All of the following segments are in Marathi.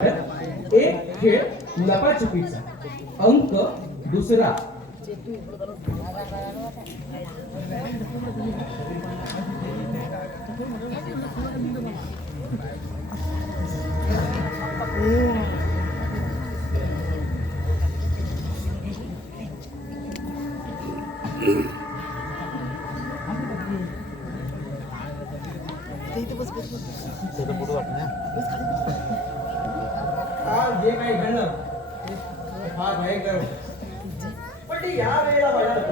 एक खेळ लपाछुपीचा. अंक दुसरा. जे काही घडलं ते फार भयंकर होतं. पण ते या वेळेला वाटत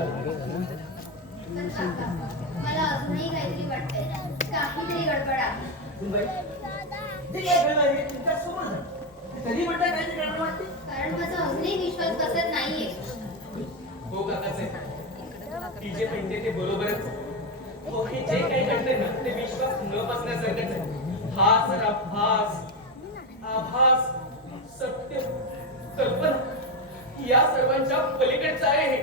मला अजूनही काहीतरी वाटतंय. काहीतरी गडबड आहे. ते काय घडलं हे तुमच्या समोर झालं. कधी म्हणता काहीतरी गडबड वाटते? कारण माझा अजूनही विश्वास बसत नाहीये. हो काकाचे ती जे म्हणते ते बरोबरच. हो हे जे काही घडले ना ते विश्वास न बसण्यासारखंच आहे. हा सर आभास सत्य कल्पना या सर्वांच्या पलीकडचं आहे हे.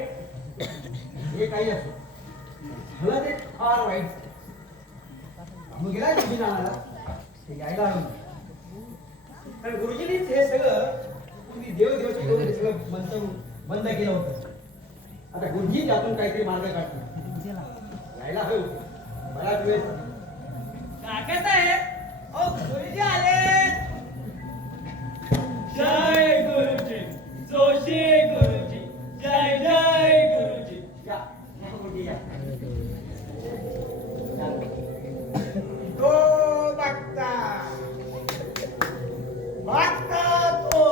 हे काही असो मला ते फार वाईट. मग गेला गुरुजी नावाला ते यायला हवं. कारण गुरुजींनीच हे सगळं पूर्वी देवदेवची करून हे सगळं बंद केलं होतं. आता गुरुजी त्यातून काहीतरी मार्ग काढतील. यायला हवं. बराच वेळ काकासाहेब ओ गुरुजी आले. जय गुरुजी जोशी गुरुजी जय जय गुरुजी. या गुरुजी या. तो बघता तो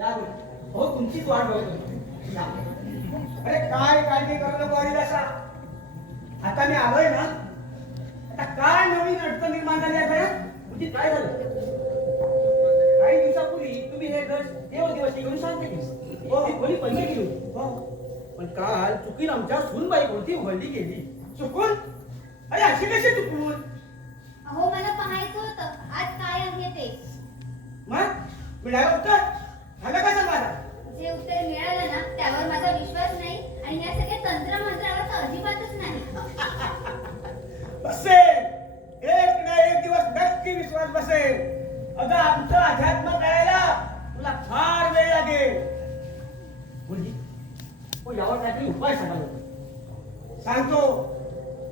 या गुरुजी. हो तुमचीच वाट बघत होतो. या. अरे काय काळजी करू नको अरे असा. आता मी आलोय ना. आता काय नवीन अडचण निर्माण झाली आहे घरात? म्हणजे काय झालं? काही दिवसापूर्वी तुम्ही हे घर देवदेवाची घेऊन शांत केली. कोणी पहिले केली होती. पण काल चुकीन आमच्या सूनबाई कोणती उघडली गेली. चुकून? अरे अशी कशी चुकून? अहो मला पाहायचं होतं आज काय आहे ते. मग मिळालं उत्तर? झालं कसं मला? जे उत्तर मिळालं ना त्यावर माझा विश्वास नाही आणि या सगळ्या तंत्रमंत्रावर तर अजिबातच नाही. बसेल. एक ना एक दिवस नक्की विश्वास बसेल. अगं आमचं अध्यात्म करायला तुला फार वेळ लागेल. गुरुजी हो यावर काहीतरी उपाय सांगाल. सांगतो.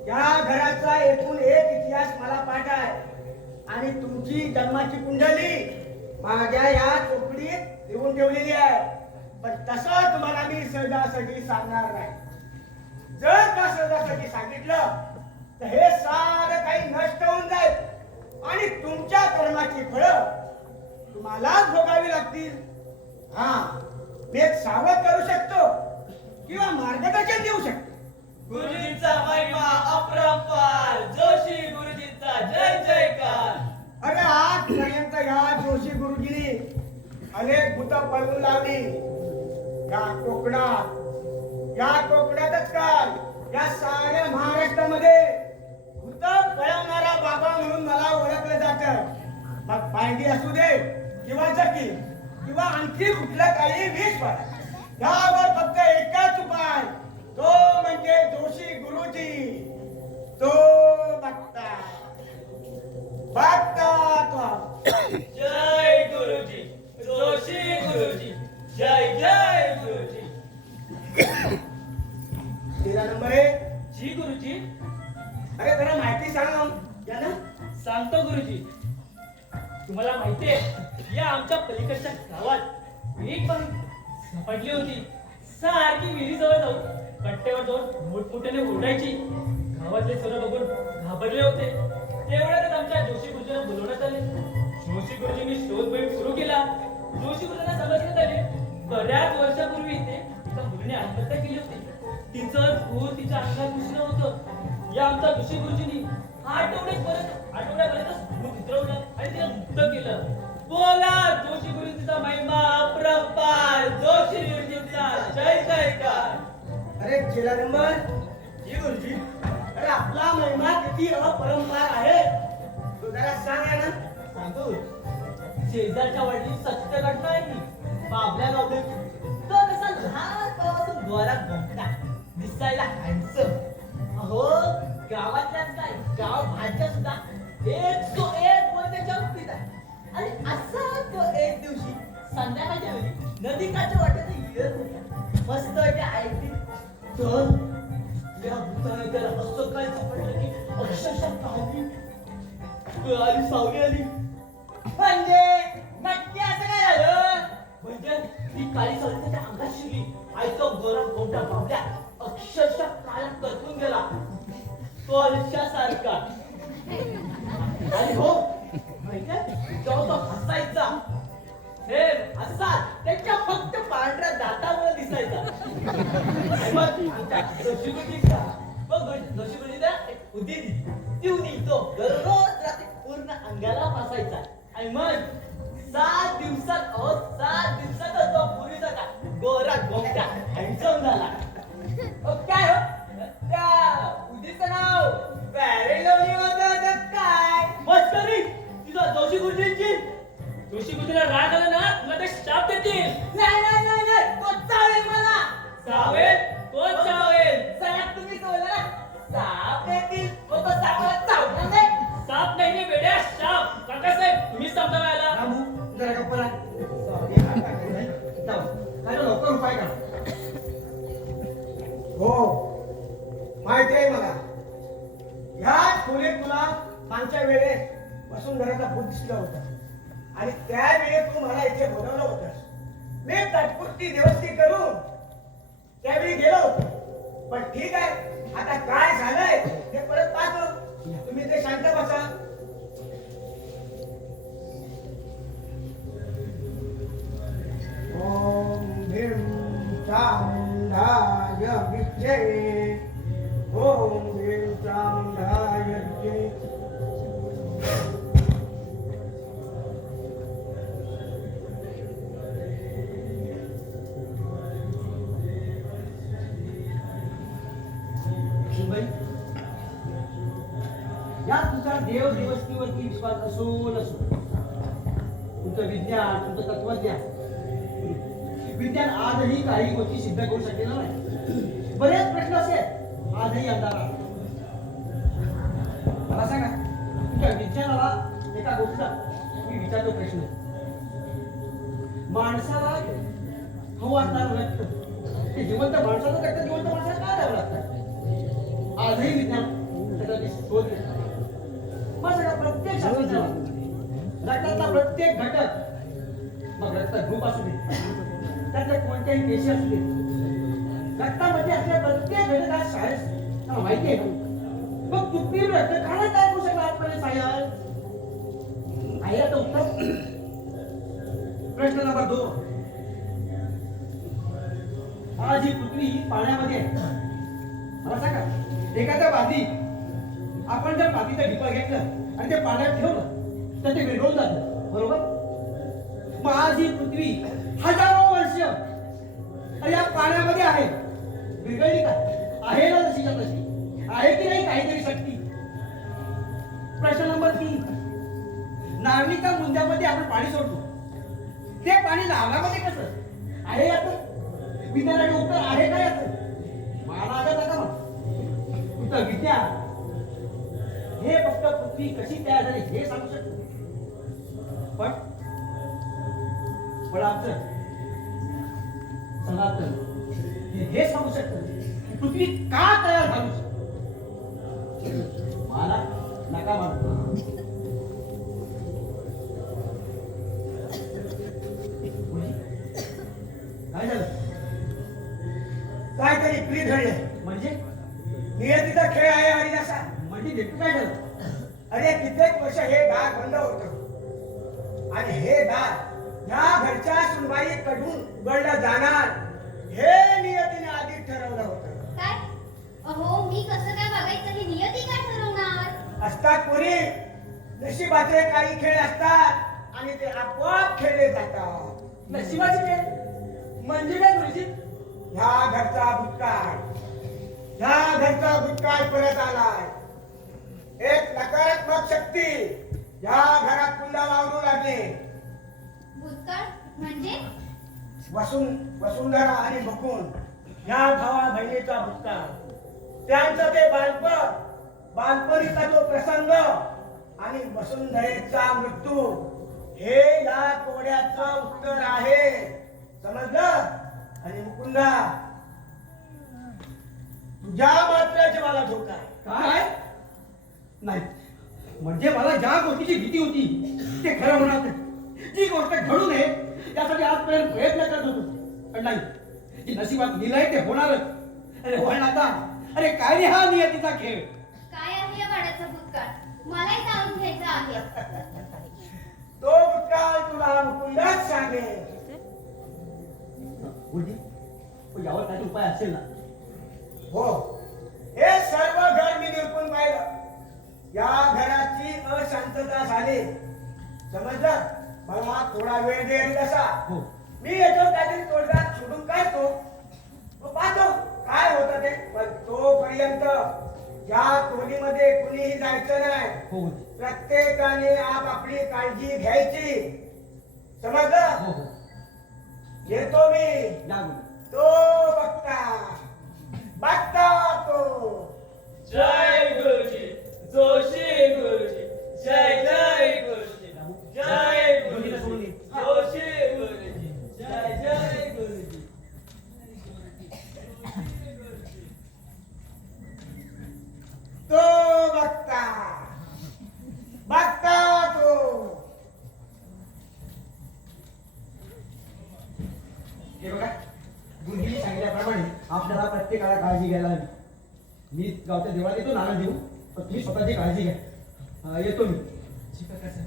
त्या घराचा एकूण एक इतिहास मला पाठ आहे आणि तुमची जन्माची कुंडली माझ्या या चोपडीत लिहून ठेवलेली आहे. पण तसं तुम्हाला मी सहजासहजी सांगणार नाही. जर का सहजासहजी सांगितलं तर हे सारं काही नष्ट होऊन जाईल आणि तुमच्या कर्माची फळं तुम्हालाच भोगावी लागतील. हा मी एक सावध करू शकतो किंवा मार्गदर्शन देऊ शकतो. गुरुजींचा महिमा अपरंपार जोशी गुरुजींचा जय जयकार. अरे आजपर्यंत या जोशी गुरुजींनी अनेक भूत पळवून लावली. या कोकणातच काय या साऱ्या महाराष्ट्रामध्ये भूत पळवणारा बाबा म्हणून मला ओळखलं जातं. मग पायदी असू दे किंवा जकी किंवा आणखी कुठलं काही विष पडा. यावर फक्त एकच उपाय. तो म्हणजे जोशी गुरुजी. तो बघता तो. जय गुरुजी जोशी गुरुजी जय जय गुरुजी. तेरा नंबर आहे. जी गुरुजी. अरे जरा माहिती सांग या ना. सांगतो गुरुजी. तुम्हाला माहितीये या आमच्या पलीकडच्या गावात एक बाई सापडली होती. सारखी विहिरीजवळ जाऊन कट्ट्यावर जाऊन मोठमोठ्याने ओरडायची. गावातले सर्व बघून घाबरले होते. तेवढ्यातच आमच्या जोशी गुरुजींना बोलवण्यात आले. जोशी गुरुजींनी शोध मोहीम सुरू केला. जोशी गुरुजींना समजण्यात आले बऱ्याच वर्षापूर्वी इथे एका मुलीने आत्महत्या केली होती. तिचं भूत तिच्या अंगात घुसलं होतं. या आमच्या जोशी गुरुजींनी आठवड्यापर्यंत भूत उतरवलं आणि तिला मुक्त केलं. बोला जोशी गुरुजींचा महिमा अपरंपार. जोशी गुरुजींचा जय जयकार. अरे चेला नंबर. जी गुरुजी. अरे आपला महिमा किती अपरंपार आहे तो जरा सांग या ना. सांगतो. शेजारच्या वाडीत सत्य घटना आहे की बाबल्या गावडे तो कसा लहानपणापासून द्वारात घोटला दिसायला हँडसम. अहो गावातल्याच काय गाव भाज्या सुद्धा 101 वर त्याच्या बाबतीत आहे. आणि असा तो एक दिवशी संध्याकाळच्या वेळी नदीकाठच्या वाटेने येत होता. मस्त ऐकली तर या भूताने त्याला असं काय सापडलं की अक्षरशः आली सावली आली. म्हणजे नक्की असं काय झालं? म्हणजे ती काळी सावली त्याच्या अंगात शिरली आणि तो गोरा गोंडा बाबड्या अक्षरशः काळा करपून गेला कोळशासारखा. आणि हो माहितीये जेव्हा तो हसायचा हे असा त्याच्या फक्त पांढऱ्या दातामुळे दिसायचा. आणि मग आमच्या जोशीगुटीचा उदी तो दररोज रात्री पूर्ण अंगाला फासायचा. आणि मग 7 दिवसात 7 दिवसात तो पूर्वीचा का गोरा गोमटा हँडसम झाला. काय हो त्या उदीचं नाव पॅरेलोनी होतं काय? मस्करी तुझा जोशी गुरुजींची. जोशी कुत्र्याला राग आला ना तुला ते शाप देतील. नाही नाही नाही नाही तो चावेल मला. चावेल तोच चावेल. साहेब तुम्ही बोलला साप देतील तो सापाला चावणार नाही. साप नाही रे बेड्या शाप. काकासाहेब तुम्हीच समजा व्हायला. रामू जरा गप्पा राख. जाऊ काय लवकर उपाय करा. हो माहिती आहे मला. ह्याच खोलीत तुला मागच्या वेळेस वसुंधराचा भूत दिसला होता आणि त्यावेळेस तू मला इथे बोलवलं होतंस. मी तात्पुरती व्यवस्थित करून त्यावेळी गेलो होतो. पण ठीक आहे आता काय झालंय हे परत पाहतो. तुम्ही ते शांत बसा. ओम भीम चामुंडाय विद्ये. ओम भीम चामुंडाय विद्ये. या तुमचा देव देवस्तीवरती विश्वास असो नसो, तुमचं विज्ञान तुमचं तत्वज्ञान विज्ञान आजही काही गोष्टी सिद्ध करू शकलेलं नाही. बरेच प्रश्न असे आहेत आजही अंधारात. मला सांगा तुमच्या विज्ञानाला एका गोष्टीचा मी विचारतो प्रश्न. माणसाला हवं असणारं रक्त ते जिवंत माणसाचं रक्त जिवंत माणसाला काय द्यावं लागतं? आजही विज्ञान त्याचा शोध घेत. मग सगळा प्रत्येक शास्त्राला रक्तातला प्रत्येक घटक, मग रक्त ग्रुप असू दे त्यातल्या कोणत्याही पेशी असू दे, रक्तामध्ये असलेल्या प्रत्येक घटकात सायन्स माहिती आहे. मग कृत्रिम रक्त काय काय करू शकला आजपर्यंत सायन्स? आहे आता उत्तर. प्रश्न नंबर 2. आज ही पृथ्वी पाण्यामध्ये आहे. मला सांगा एखाद्या बादली आपण जर मातीचं ढिपळ घेतलं आणि ते पाण्यात ठेवलं तर ते विरघळून जातं, बरोबर? मग आज ही पृथ्वी हजारो वर्ष या पाण्यामध्ये आहे. विरघळली का? आहे ना तशीच्या तशी? आहे की नाही काहीतरी शक्ती? प्रश्न नंबर 3. नारळीच्या मुंद्यामध्ये आपण पाणी सोडतो, ते पाणी नारळामध्ये कसं आहे? याचं विज्ञानाचे उत्तर आहे का याचं? मला आता नका मग तुमचं विज्ञान हे फक्त पृथ्वी कशी तयार झाली हे सांगू शकतो, पण आमचं सनातन हे सांगू शकतो की पृथ्वी का तयार झाली. मला नका मानतो. काय झालं? काहीतरी प्री घडलंय. म्हणजे नियतीचा खेळ आहे हरिदासा. म्हणजे नेमकं काय झालं? अरे कित्येक वर्ष हे दार बंद होतं आणि हे दार या घरच्या सुनबाई कडून उघडलं जाणार हे नियतीने आधी ठरवलं होतं. काय? अहो मी कसं काय बघायचं हे नियती काय ठरवणार? असतात पुरी नशिबाचे काही खेळ असतात आणि ते आपोआप खेळले जातात. नशिबाची खेळ म्हणजे काय गुरुजी? ह्या घरचा भूतकाळ परत आलाय. एक नकारात्मक शक्ती या घरात पुन्हा वावरू लागली. भूतकाळ म्हणजे? वसुंधरा आणि बकुन ह्या भावा बहिणीचा भूतकाळ, त्यांचं ते बालपणीचा तो प्रसंग आणि वसुंधरेचा मृत्यू हे या कोड्याचं उत्तर आहे. समजलं? आणि मुकुंदा, तुझ्या मात्राची मला धोका आहे. काय नाही म्हणजे मला ज्या गोष्टीची भीती होती ते खरं होणार नाही. जी गोष्ट घडू नये त्यासाठी आजपर्यंत प्रयत्न करत होतो पण नाही, जी नशिबात लिहिलंय ते होणारच. अरे होय आता, अरे काय रे हा नियतीचा खेळ. काय आहे या वाड्याचा भूतकाळ मलाही जाणून घ्यायचा आहे. तो भूतकाळ तुला मुकुंदाच सांगेल. गुरुजी, यावर काही उपाय असेल ना? हो, हे सर्व घर मी निरपून पाहिलं. या घराची अशांतता झाली. समजलं? मला थोडा वेळ दे कसा. हो. मी येतो त्यातील तोडगा शोधून काढतो. पाहतो काय होतं ते. पण तोपर्यंत या खोलीमध्ये कुणीही जायचं नाही. हो गुरुजी. प्रत्येकाने आपापली काळजी घ्यायची. समजलं? हो हो. येतो मी. या गुरुजी. तो बघता तो. जय गुरुजी, जोशी गुरुजी, जय जय गुरुजी, जय गुरुजी, जोशी गुरुजी, जय जय गुरुजी. तो बघता तो. हे बघा, गुरुजींनी सांगितल्याप्रमाणे आपल्याला प्रत्येकाला काळजी घ्यायला हवी. मी गावच्या देवळात येतो नारळ देऊ, पण तुम्ही स्वतःची काळजी घ्या. येतो मी. ठीक आहे सर.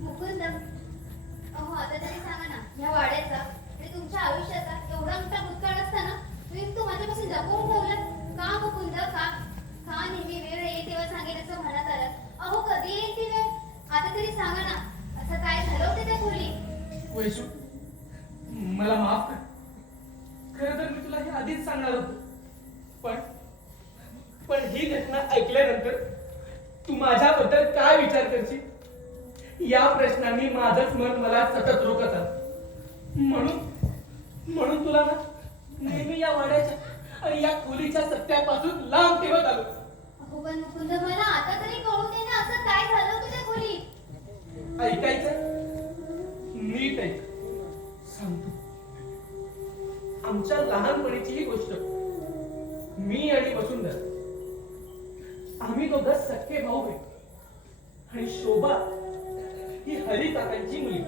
मुकुंद, अहो आता तरी सांगा ना, या वाड्याचा आणि तुमच्या आयुष्याचा एवढा मोठा भूतकाळ असताना तुम्ही तू माझ्यापासून जपून ठेवलं का मुकुंद? का नेहमी वेळ येईल तेव्हा सांगेल असं म्हणत आलं? अहो कधी येईल ती वेळ? आता तरी सांगा ना, असं काय झालं होतं त्या खोलीत? वैशू, मला माफ कर. खरं तर मी तुला हे आधीच सांगणार होतो, पण ही घटना ऐकल्यानंतर तू माझ्याबद्दल काय विचार करशील या प्रश्नाने माझंच मन मला सतत रोखत आलं. म्हणून तुला ना नेहमी या वाड्याच्या आणि या खोलीच्या सत्यापासून लांब ठेवत आलो. अहो पण मुकुंद, मला आता तरी कळू दे ना, असं काय झालं होतं त्या खोलीत? ऐकायचं? नीट ऐक, सांगतो. आमच्या लहानपणीची ही गोष्ट. मी आणि वसुंधरा, आम्ही दोघं सख्खे भाऊ आहे. आणि शोभा ही हरी काकांची मुलगी,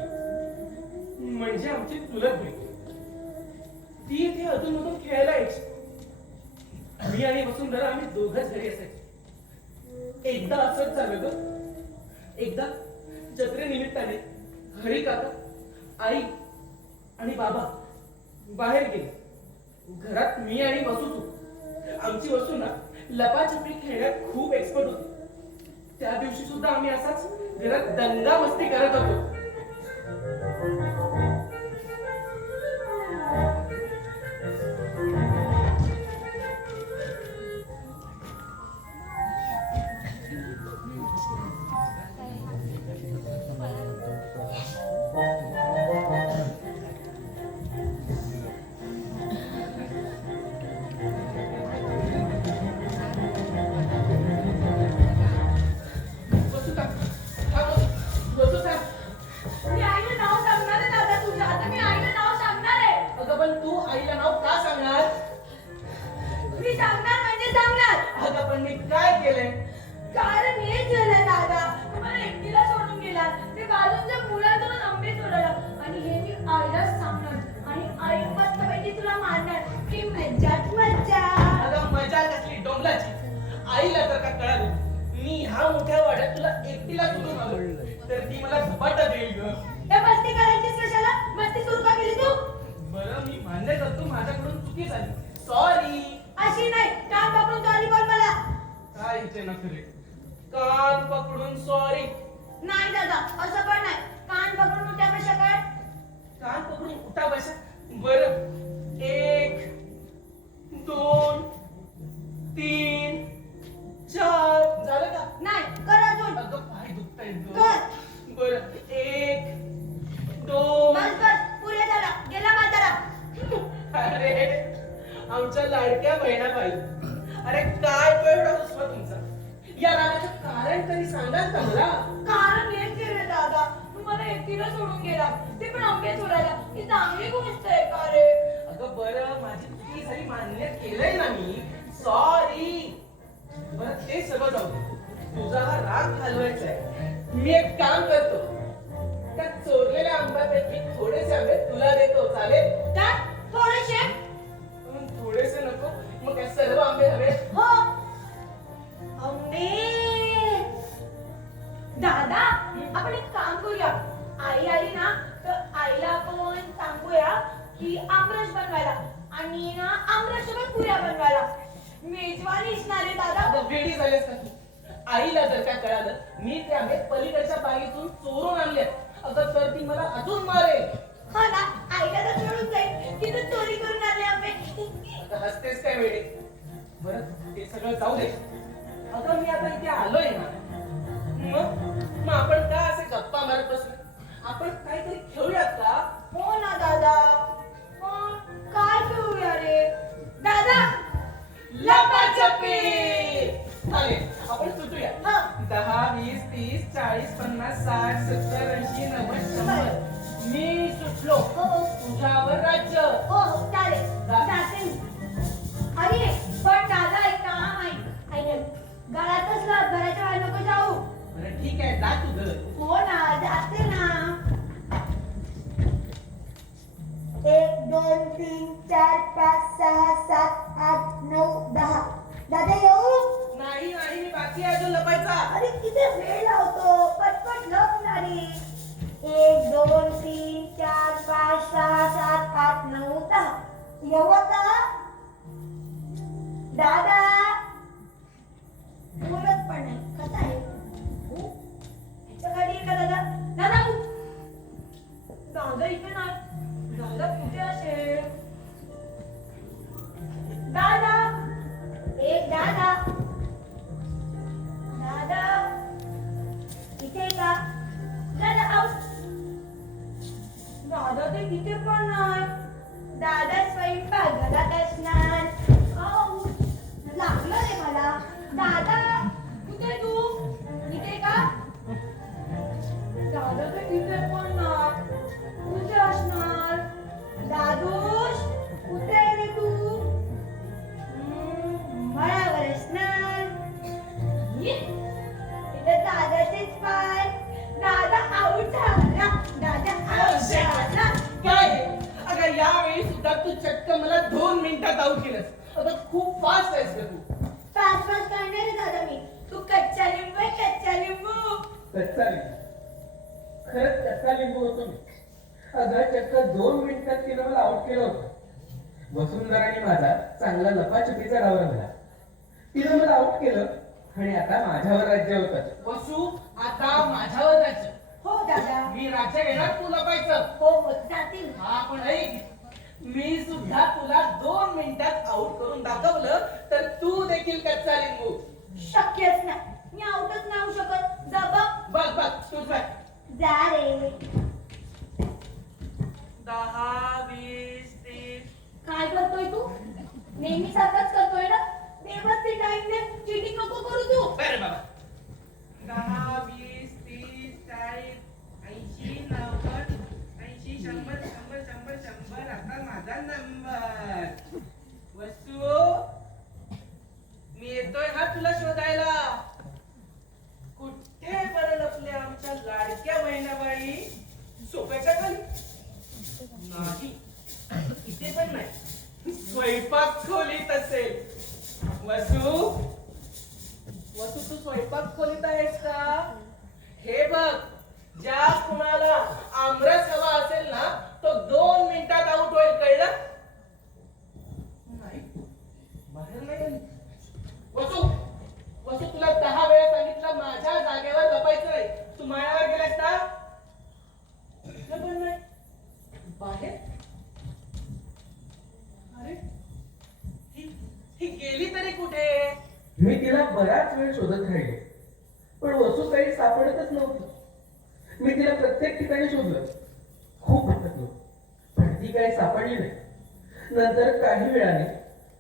म्हणजे आमची चुलत बहीण. ती इथे अधूनमधून खेळायला यायची. मी आणि वसुंधरा आम्ही दोघंच घरी असायचो. एकदा असंच झालं ग. एकदा जत्रेनिमित्ताने हरी काका, आई आणि बाबा बाहेर गेले. घरात मी आणि वसू होतो. आमची वसू ना लपाछपी खेळण्यात खूप एक्सपर्ट होती. त्या दिवशी सुद्धा आम्ही असाच घरात दंगा मस्ती करत होतो. आईला तर का कळालं मी ह्या मोठ्या वाड्यात तुला एकटीला सोडून आलो तर ती मला झपाटा देईल ग. त्या मस्ती करायचीच कशाला? मस्ती सुरू का केली तू? बरं मी मान्य करतो माझ्याकडून चुकी झाली. सॉरी. अशी नाही, कान पकडून सॉरी बोल मला. काय इथे नखरे? कान पकडून सॉरी नाही दादा, असं पण नाही. कान पकडून उठ्या कशा काय? कान पकडून उठा बसा. बरं 1 2 3 4 झालं का? नाही, कर अजून. अगं पाय दुखतायत ग. कर. बरं 1 2 बस बस, पुरे झाला. गेला म्हातारा. अरे लाडक्या बहिणाबाई. अरे काय तो एवढा हुसवा तुमचा? या रागाचं कारण तरी सांगाल का मला? कारण हेच आहे रे दादा, तू मला एकटीला सोडून गेला, ते पण आंबे चोरायला. ही चांगली गोष्ट आहे का रे? अगं बरं, माझी चुकी झाली, मान्य केलंय ना मी. सॉरी. बरं ते सगळं जाऊ दे. तुझा हा राग घालवायचा आहे. मी एक काम करतो, त्या चोरलेल्या आंब्यापैकी थोडेसे आंबे तुला देतो, चालेल? काय? थोडेसे? थोडेसे नको, मग काय सर्व आंबे हवे? हो. आंबे. दादा, आपण एक काम करूया. आई आली ना तर आईला आपण सांगूया की आमरस बनवायला आणि ना आमरससोबत पुऱ्या बनवायला. मेजवानी असणार आहे दादा. आता वेडी झालीस का तू? आईला जर काय कळालं मी ते आंबे पलीकडच्या बागेतून चोरून आणले, अगं तर ती मला अजून मारेल. हो ना, आईला तर कळून जाईल की तू चोरी करून आणले आंबे. आता हसतेस काय वेळे? बरं ते सगळं जाऊ दे. अगं मी आता इथे आलोय ना, मग आपण का असे गप्पा मारत बसलो? आपण काहीतरी खेळूयात का? हो ना दादा. पण काय करूया रे दादा? लपाछपी. चालेल, आपण सुटूया. हा. 10, 20, 30, 40, 50, 60, 70, 80, 90, 100. मी सुटलो. हो तुझ्यावर राज्य. हो चालेल. जा. जाते मी. अरे पण दादा एक काम आहे. ऐक, घरातच राहा, घराच्या बाहेर नको जाऊ. बरं ठीक आहे, जा तुझं. हो ना, जाते ना. 1 2 3 4 5 6 7 8 9 10. दादा येऊ? नाही नाही, मी बाकी आहे अजून लपायचा. अरे किती वेळ लावतो, पटपट लपणारी. 1 2 3 4 5 6 7 8 9 10. येऊ आता? दादा बोलत पण नाही. कसा आहे ह्याच्या गाडी आहे का दादा? दादा दादा इथे नाही. दादा कुठे असेल? दादा, एक दादा. दादा इथे का? दादा आऊ. दादा ते इथे पण नाही. दादा स्वयंपाकघरात असणार. आऊ. लागलं रे मला. दादा कुठे तू? इथे का? दादा ते इथे पण नाही. कुठे असणार? दादूश कुठे आहे रे तू? मळावर असणार. इथे दादाचेच पाय. दादा आऊट झाला. दादा आऊट झाला. काय? अगं यावेळी सुद्धा तू चक्क मला 2 मिनिटात आउट केलंस. अगं खूप फास्ट आहेस ग तू. पाच पाच करणार रे दादा मी. तू कच्चा लिंबू आहे, कच्चा लिंबू. कच्चा लिंबू. खरंच कच्चा लिंबू होतो मी. अगं चक्क 2 मिनिटात तिनं मला आउट केलं होतं. वसुंधराने माझा चांगला लपाछपीचा डाव रंगला. तिनं मला आउट केलं आणि आता माझ्यावर राज्य होतं. वसू, आता माझ्यावर राज्य. हो दादा. मी राज्य घेणार, तू लपायचं. हो हो जातील. हा पण ऐक, मी सुद्धा तुला 2 मिनिटात आउट करून दाखवलं तर तू देखील कच्चा लिंबू. शक्यच नाही. मी आउटच नाही होऊ शकत. जा बघ. बघ बघ तूच बघ. जा रे. 10, 20, 30. काय करतोय तू? नेहमी सारखाच करतोय ना? व्यवस्थित टाइम दे. चीटिंग नको करू तू. बरं बाबा. 10, 20, 30, 40, 80, 90, 80, 100, 100, 100, 100. आता माझा नंबर. वसू, मी येतोय हा तुला शोधायला. कुठे बरं लपले आमच्या लाडक्या बहिणाबाई? सोफ्याच्या खाली नाही, इथे पण नाही. स्वयंपाक खोलीत असेल. वसू, वसू तू स्वयंपाक खोलीत आहेस का? हे बघ, ज्या कुणाला आमरस हवा असेल ना तो 2 मिनिटात आउट होईल, कळलं? नाही, बाहेर नाही आली. वसू, वसू तुला 10 वेळा सांगितलं माझ्या जागेवर लपायचं नाही. तू माळ्यावर गेलास ना? इथं पण नाही. बाहेर? अरे ही गेली तरी कुठे? मी तिला बराच वेळ शोधत राहिले, पण वसू काही सापडतच नव्हती. मी तिला प्रत्येक ठिकाणी शोधलं, खूप भटकलो, पण ती काही सापडली नाही. नंतर काही वेळाने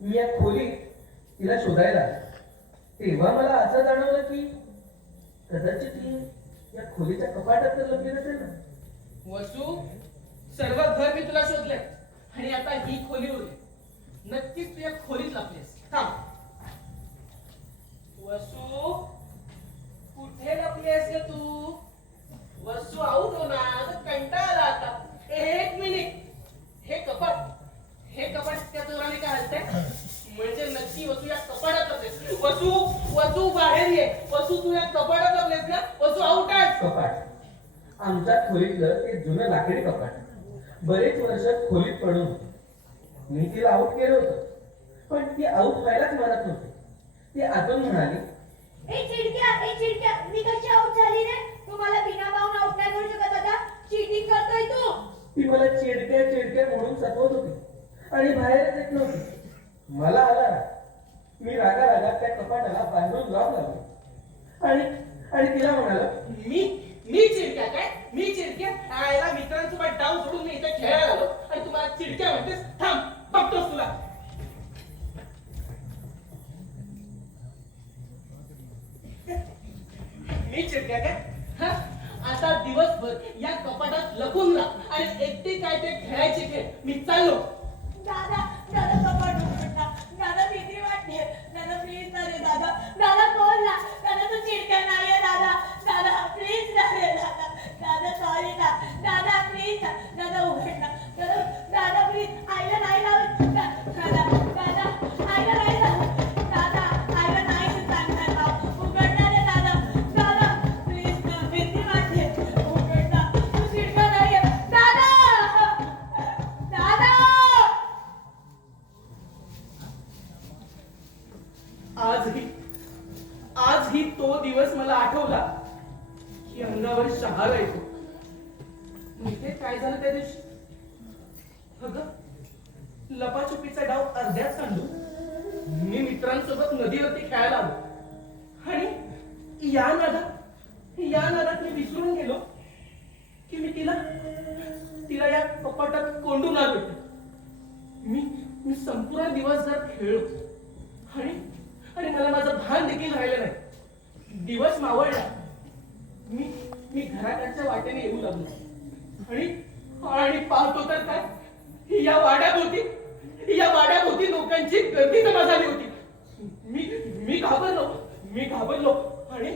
मी या खोलीत तिला शोधायला आलो. तेव्हा मला असं जाणवलं की कदाचित ती या खोलीच्या कपाटात तर लपली नसेल ना. वसू, सर्व घर मी तुला शोधलंय आणि आता ही खोली उरली. नक्कीच तू या खोलीत लपलीस. थांब. वसू, कुठे लपलीस ग तू? वसू आऊट हो ना, आता कंटाळा आला आता. एक मिनिट. हे कपाट त्या जोराने काय हलतंय? म्हणजे नक्की वसू या कपाटात लपलेस. वसू बाहेर ये. वसू तू या कपाटात लपलेस ना? वसू आऊट आहे. कपाट आमच्या खोलीतलं ते जुनं लाकडी कपाट बरेच वर्ष खोलीत पडून होते. मी तिला आऊट केलं होतं, पण ती आऊट व्हायलाच म्हणत नव्हती. ती आतून म्हणाली, ए चिडक्या, मी कशी आउट झाली रे? तू मला बिना पाहून आउट नाही करू शकत आता. चीटिंग करतोय तू. ती मला चिडक्या म्हणून सतवत होती आणि बाहेरच येत नव्हती. मला आला राग. मी रागात त्या कपाटाला बांधून लॉक लावले आणि तिला म्हणाला, मी चिडक्या काय? मी चिडक्या? याला मित्रांसोबत डाव सोडून मी इथे खेळायला आलो आणि तुम्हाला चिडक्या म्हणतेस? थांब, बघतोस तुला. मी चिडक्या काय? हा? आता दिवसभर या कपाटात लपून राहा आणि एकटे काय ते खेळायचे खेळ. मी चाललो. दादा कपाट उघडा. दादा भीती वाटते. दादा प्लीज ना रे दादा. दादा बोल ना. दादा तू चिडक्या नाहीये दादा. दादा प्लीज ना रे दादा. दादा सॉरी ना. दादा प्लीज ना. दादा उघड ना. दादा प्लीज. आईला नाही लावत. दादा आईला नाही लावत. दादा आईला नाही सांगणार ना. उघड ना रे दादा. दादा प्लीज ना. भीती वाटते. उघड ना. तू चिडका नाहीये. दादा. आजही तो दिवस मला आठवला की अंगावर शहारा येतो. माहितीये काय झालं त्या दिवशी? अगं लपाछुपीचा डाव अर्ध्यात सांडून मी मित्रांसोबत नदीवरती खेळायला आलो आणि या नादात मी विसरून गेलो की मी तिला या कपाटात कोंडून आलो. मी संपूर्ण दिवसभर खेळलो आणि मला माझं भान देखील राहिलं नाही. दिवस मावळला. मी घराकडच्या वाटेने येऊ लागलो आणि पाहतो तर काय, या वाड्याभोवती लोकांची गर्दी जमा झाली होती. मी घाबरलो आणि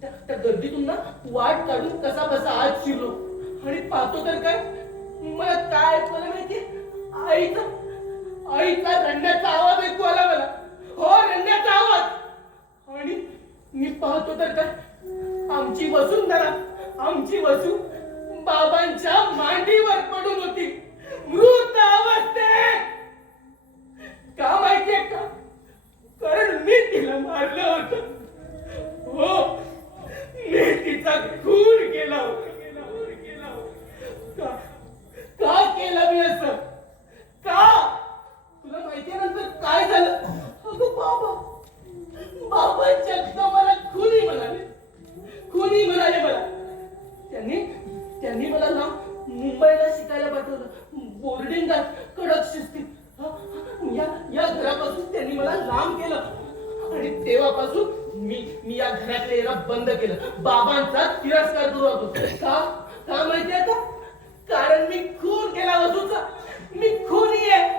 त्या गर्दीतून ना वाट काढून कसा बसा आत शिरलो आणि पाहतो तर काय, मला काय ऐकलं माहितीये? आईचा रडण्याचा आवाज ऐकू आला मला. हो, रडण्याचा आवाज. आणि मी पाहतो तर काय, आमची वसू बाबांच्या मांडीवर पडून होती, मृत अवस्थेत. का माहितीये का? कारण मी तिला मारलं होतं. हो, मी तिचा खून केला होता. का केलं मी असं? का? तुला माहितीये नंतर काय झालं? अगं बाबा चक्क मला खुनी म्हणाले मला. त्यांनी मला ना मुंबईला शिकायला पाठवलं. बोर्डिंगात कडक शिस्तीत. या घरापासून त्यांनी मला लांब केलं आणि तेव्हापासून मी या घराकडे यायला बंद केलं. बाबांचा तिरस्कार करू लागलो. का माहितीये का? कारण मी खून केला वसूचा. मी खुनी आहे.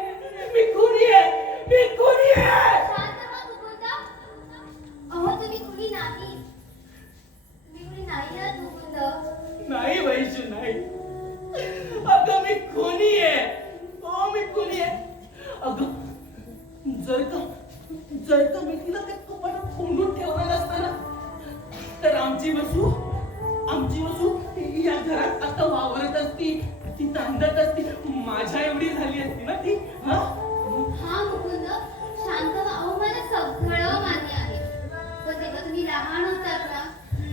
शांत व्हा मुकुंदा. अहो तुम्ही कुणी नाही. आहात मुकुंद. नाही वैशू, नाही. अगं मी खुनी आहे. हो, मी खुनी आहे. अगं जर का मी तिला त्या कपाटात कोंडून ठेवलं नसतं ना, तर आमची वसू या घरात आता वावरत असती, ती तांदत असती, माझ्या एवढी झाली असती ना ती. हा मुकुंद, शांत व्हा. अहो मला सगळं मान्य आहे, पण तेव्हा तुम्ही लहान होतात ना,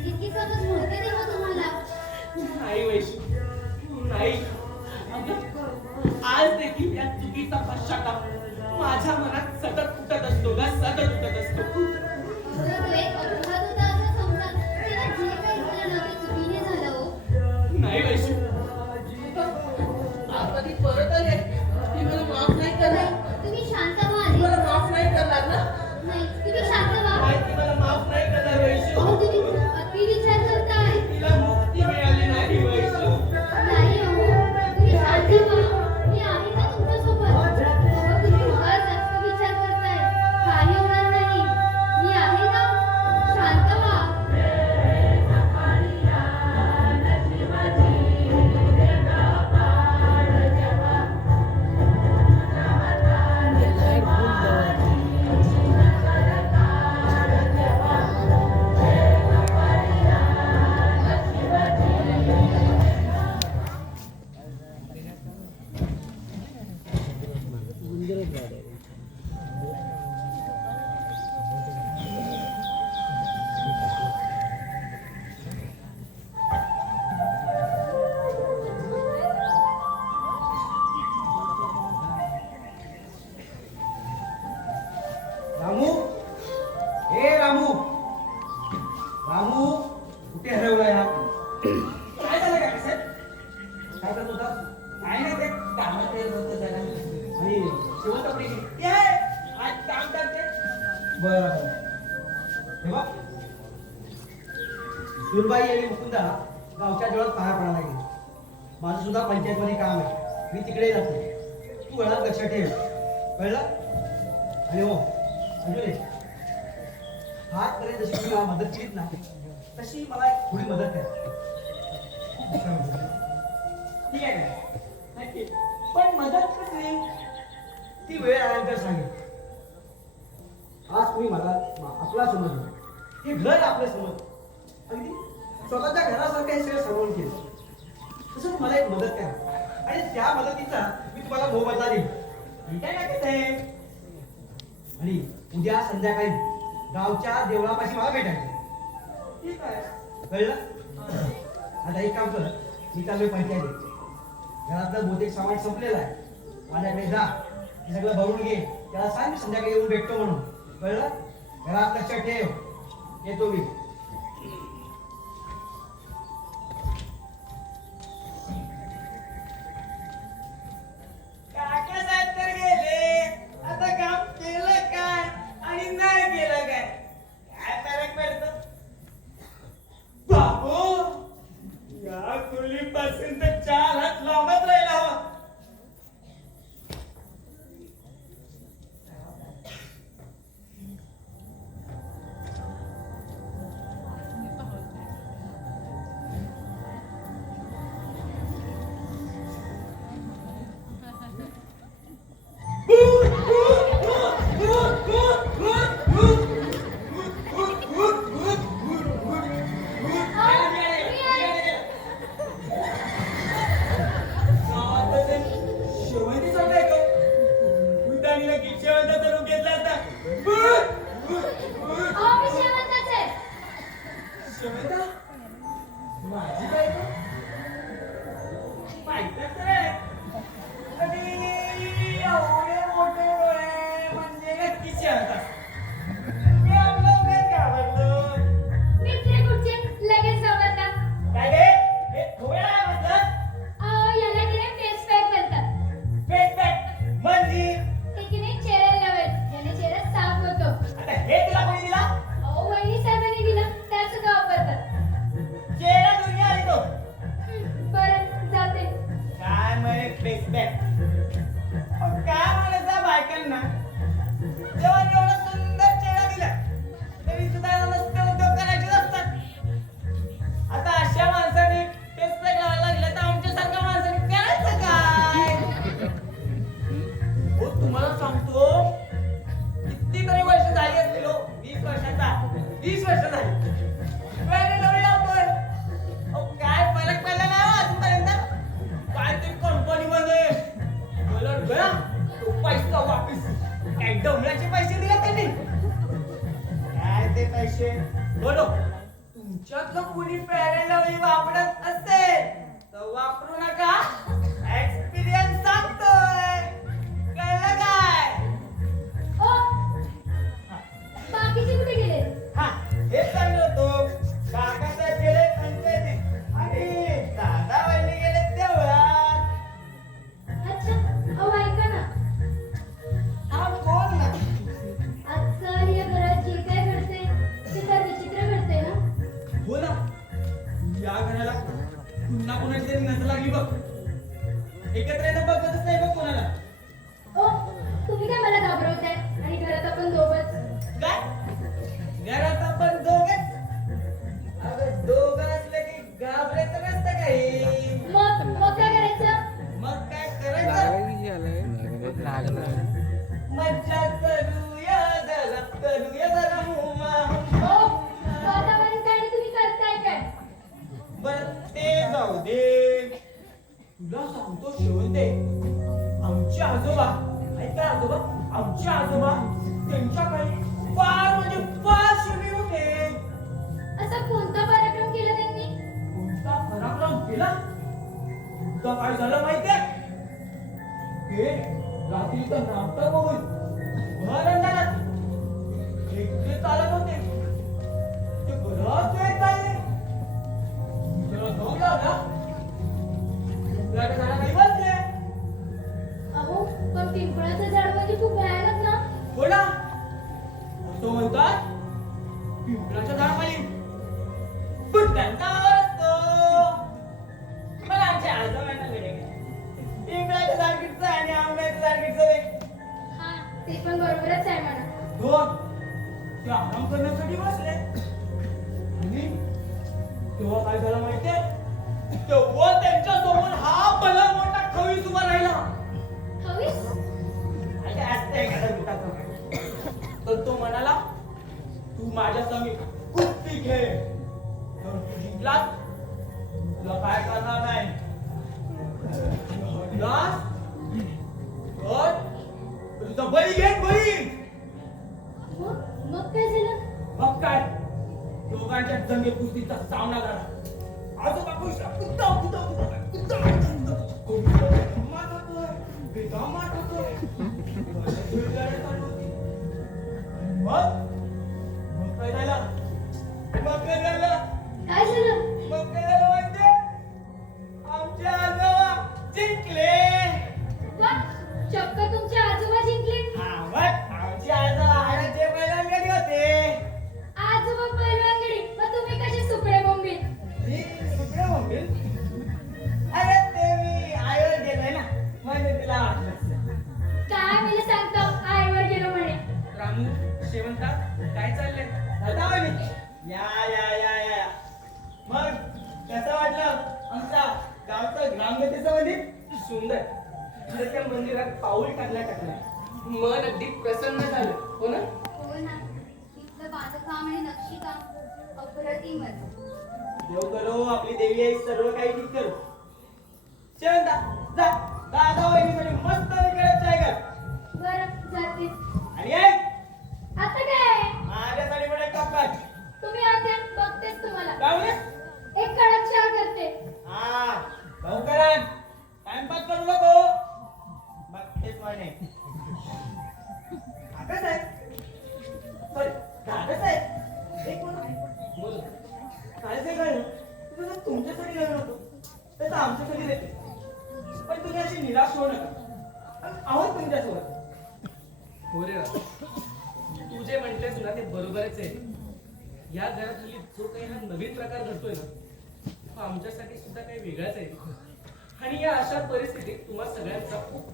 इतकी समज नव्हती तेव्हा तुम्हाला. नाही वैशू, नाही. अगं आज देखील या चुकीचा पश्चाताप माझ्या मनात सतत उठत असतो. तो एक अपघात होता असं समजा. तेव्हा जे काही झालं ना ते चुकीने झालं हो. नाही वैशू, आता ती परत आली, ती मला माफ नाही करणार. तुम्ही शांत व्हा बरं बरं तेव्हा सुनबाई आणि मुकुंदा गावच्या जवळ पाया पडायला गेले. माझं सुद्धा पंचायतमध्ये काम आहे, मी तिकडे जातो. तू वेळा लक्षात ठेव, कळलं? आणि हो अजून एक, हातपर्यंत जशी तुम्ही मला मदत केलीत ना तशी मला थोडी मदत करा. ठीक आहे काय नक्की पण मदत कसली ती वेळ आल्यानंतर सांगेल. आज तुम्ही मला आपला समजलं, हे घर आपलं समज, अगदी स्वतःच्या घरासारखं हे सगळं सांभाळून केलं. तसं मला एक मदत करा आणि त्या मदतीचा मी तुम्हाला मोबदला देईन. ठीक आहे ना साहेब. आणि उद्या संध्याकाळी गावच्या देवळापाशी मला भेटायचं, ठीक आहे. कळलं? आता एक काम कर, मी चाललोय पंचायतीत. घरातलं बहुतेक सामान संपलेलं आहे, माझ्याकडे जा, हे सगळं भरून घे. त्याला सांग मी संध्याकाळी येऊन भेटतो म्हणून, कळलं? घरात लक्षात ठेव, येतो मी. काका साहेब तर गेले, आता काम केलं काय आणि नाही केलं काय काय फरक पडतो बाबू. या खोलीपासून तर 4 हात लांबच राहिला हवा. अहो, मी शेवंताच आहे. माझी बायको माहितच आहे. आणि एवढे मोठे डोळे म्हणजे नक्की शेवंता. मी आपलं उगाच घाबरलो. मित्र कुठचे लगेच घाबरतात. काय गे हे थोड्या वेळा म्हटलं अहो, याला की नाही फेस पॅक म्हणतात. फेस पॅक म्हणजे ते की नाही चेहऱ्याला लावायचं, याने चेहरा साफ होतो. आता हे तुला कोणी दिला? अहो, वहिनी साहेबांनी दिला, त्यात सुद्धा वापरतात. चेहरा दुनिया आली तो बरं, जाते. काय म्हणे फेस पॅक. काय म्हणायचं बायकांना जेव्हा एवढा सुंदर चेहरा दिला तरी सुद्धा नसते उद्योग करायचे असतात. आता अशा माणसाने फेस पॅक लावायला लागलं तर आमच्यासारख्या माणसाने करायचं काय. हो तुम्हाला सांगतो कितीतरी वर्ष झाली असतील हो. 20 वर्षाचा 20 वर्ष झाली वेगळे डोळे लावतोय. अहो, काय फरक पडला नाही हो अजूनपर्यंत. काय ते कंपनीमध्ये कलर गया तो पैसा वापिस. काय डोंगराचे पैसे दिले त्यांनी. काय ते पैसे बोलो तुमच्यातलं कोणी फेअर लवली वापरत असेल तर वापरू नका. एक्सपिरियन्स सांगतोय. कळलं काय? ओ, बाकीचे कुठे गेले? हा हे चांगलं होतो. काकासाहेब गेले पंचायतीत आणि दादा वहिनी गेले देवळात. अच्छा, अहो ऐका ना, हा बोल ना. आजकाल या घरात जे काय घडते ते तर विचित्र घडते ना. हो ना. या घराला पुन्हा कोणाची तरी नजर लागली बघ. एकत्र येणं बघतच नाही बघ कोणाला. ओ, तुम्ही काय मला घाबरवताय? आणि घरात आपण दोघंच. काय घरात आपण दोघच. अगं दोघं असलं की घाबरायचं नसतं काही. मग काय करायचं? मग काय करायचं. मज्जा करूया जरा करूया जरा हुमा हुमा. ओ, वातावरण काय आणि तुम्ही करताय काय? बरं ते जाऊ दे. तुला सांगतो शेवंते आमचे आजोबा ऐका आजोबा आमचे आजोबा त्यांच्या काही फार म्हणजे फार शिवी होते. असा कोणता पराक्रम केला त्यांनी? कोणता पराक्रम केला तुझा काय झालं माहितीये. हे रात्रीचं नाटक होईल भर अंधारात एकटे चालत होते. ते बराच वेळ चालले. जरा दम लावला झाडा काही बसले. अहो, पण पिंपळाचं झाड म्हणजे खूप भयानक ना. हो ना. तो म्हणतात पिंपळाच्या झाडाखाली पण त्यांचा असतो. मला आमच्या आजोबांना वेडे गेले. पिंपळाच्या झाडकीचं आणि आंब्याच्या झाडकीचं वेग. हा ते पण बरोबरच आहे म्हणा. दोन ते आराम करण्यासाठी बसले आणि तेव्हा काय झालं माहितीये, तेव्हा त्यांच्या समोर हा भला मोठा खवीस उभा राहिला. खवीस? आणि असतं एखादा बुटाचा भाग. तर तो म्हणाला, तू माझ्या संगी कुस्ती खेळ. तर तू जिंकलास, तुला काय करणार नाही. हरलास, तर तुझा बळी घेईन बळी. मग काय झालं? मग काय, दोघांच्या जंगी कुस्तीचा सामना झाला. आजोबा कुस्त्या कुत्ता कुत्ता कुत्ता कुत्ता मारतोय, बेदाम मारतोय. मग काय झालं? मग काय झालं? काय झालं? मग काय झालं माहितीये? आमचे आजोबा जिंकले. वा, चक्क तुमचे आजोबा जिंकले. आमचे आजोबा हाडाचे बैलगाडी होते. आजोबा पैलवानगडी, मग तुम्ही कसे सुकडे बोंबील? मी सुकडे बोंबील? अरे ते मी आईवर गेलोय ना, म्हणजे तिला वाटलं. काय मला सांगतो आईवर गेलो म्हणे. रामू, शेवंता, काय चाललंय? दादा वहिनी, या या या या. मग कसं वाटलं आमचा गावचं ग्रामदेवतेचं मंदिर? सुंदर. तुझं त्या मंदिरात पाऊल टाकल्या मन अगदी प्रसन्न झालं, हो ना? हो ना, इथलं बांधकाम आणि नक्षीकाम अप्रतिमच. देव करो, आपली देवी आई सर्व काही ठीक करू. शेवंता, जा दादा वहिनीसाठी मस्त वेगळं चाय कर. बरं जाते. आणि ऐक, आता काय? माझ्यासाठी पण एक कप कर. तुम्ही आत्या बघतेच तुम्हाला. काय म्हणे? एक कडक चहा करते. हा, लवकर आण. टाइमपास करू नको. बघतेच म्हणे. दादा साहेब, सॉरी दादा साहेब, एक मिनिट. बोल. काय ते कळलं? तुझं जर तुमच्यासाठी नवीन होतो तर आमच्यासाठी देते. पण तुम्ही अशी निराश होऊ नका. आहोत तुमच्यासोबत. हो रे राम, तू जे म्हटलेस ना ते बरोबरच आहे. या घरात हल्ली जो काही हा नवीन प्रकार घडतोय ना, तो आमच्यासाठी सुद्धा काही वेगळाच आहे. आणि या अशा परिस्थितीत तुम्हा सगळ्यांचा खूप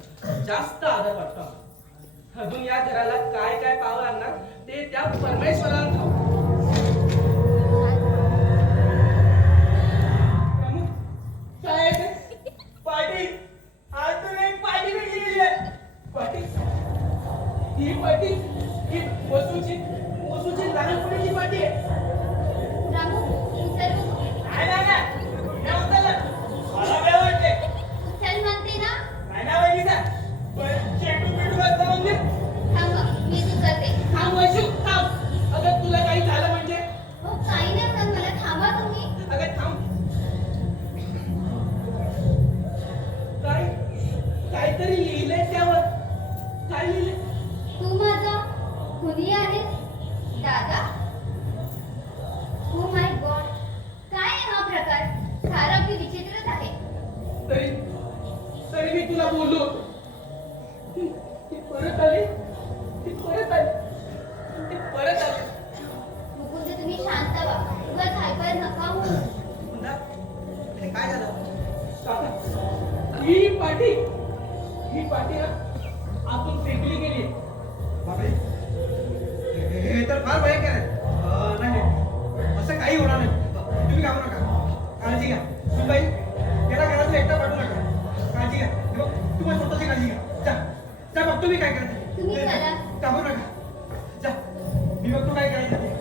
जास्त आदर वाटतो. अजून या घराला काय काय पावलं आणणार ते त्या परमेश्वराला ठाऊक. रामू, काय आहे ते? पार्टी. आज तुम्ही एक पार्टी वेगळी केली आहे. पाटी, ही पाटी, ही वसूची लहानपणीची पाटी आहे. रामू उचल बघू. नाही नाही नाही, नाही उचललं. मला वेळ वाटते. उचल म्हणते ना. नाही ना वहिनीचा. पण चेंडू बिंडू असतं म्हणजे थांब मीच उचलते. थांब वैशू, थांब. अगं तुला काही झालं म्हणजे? हो काही नाही होणार मला. थांबा तुम्ही. अगं थांब. काहीतरी लिहिलंय त्यावर. काय लिहिलंय? तू माझा खुनी आहेस दादा. ओ माय गॉड, काय आहे हा प्रकार? सारा अगदी विचित्रच आहे. तरी मी तुला बोललो होतो. ती परत आली. मुकुंद तुम्ही शांत व्हा. उगाच हायपर नका होऊ. पुन्हा अरे काय झालं? काका, ही पाटी ना आतून फेकली गेली. बापरे, हे तर फार भयंकर आहे. नाही नाही, असं काही होणार नाही. तुम्ही घाबरू नका, काळजी घ्या. सुनबाई, याला घरातून एकटा पाठवू नका. काळजी घ्या. हे बघ, तुम्हाला स्वतःची काळजी घ्या. जा बघतो मी काय करायचं. तुम्ही चला. घाबरू नका. जा, मी बघतो काय करायचं ते.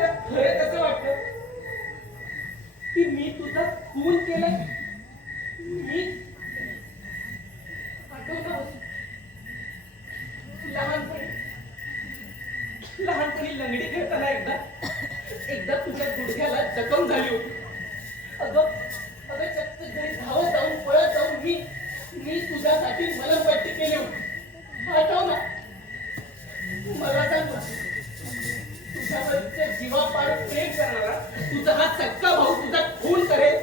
तुला खरंच असं वाटतं की मी तुझा खून केलाय? मी आठवतं बस. लहानपणी लंगडी खेळताना एकदा तुझ्या गुडघ्याला जखम झाली होती. अगं चक्क घरी धावत जाऊन पळत जाऊन मी तुझ्यासाठी मलमपट्टी केली होती. आठव ना? मला सांग ना, तुझ्यावरच्या जीवापाड प्रेम करणारा तुझा हा सक्का भाऊ तुझा खून करेल?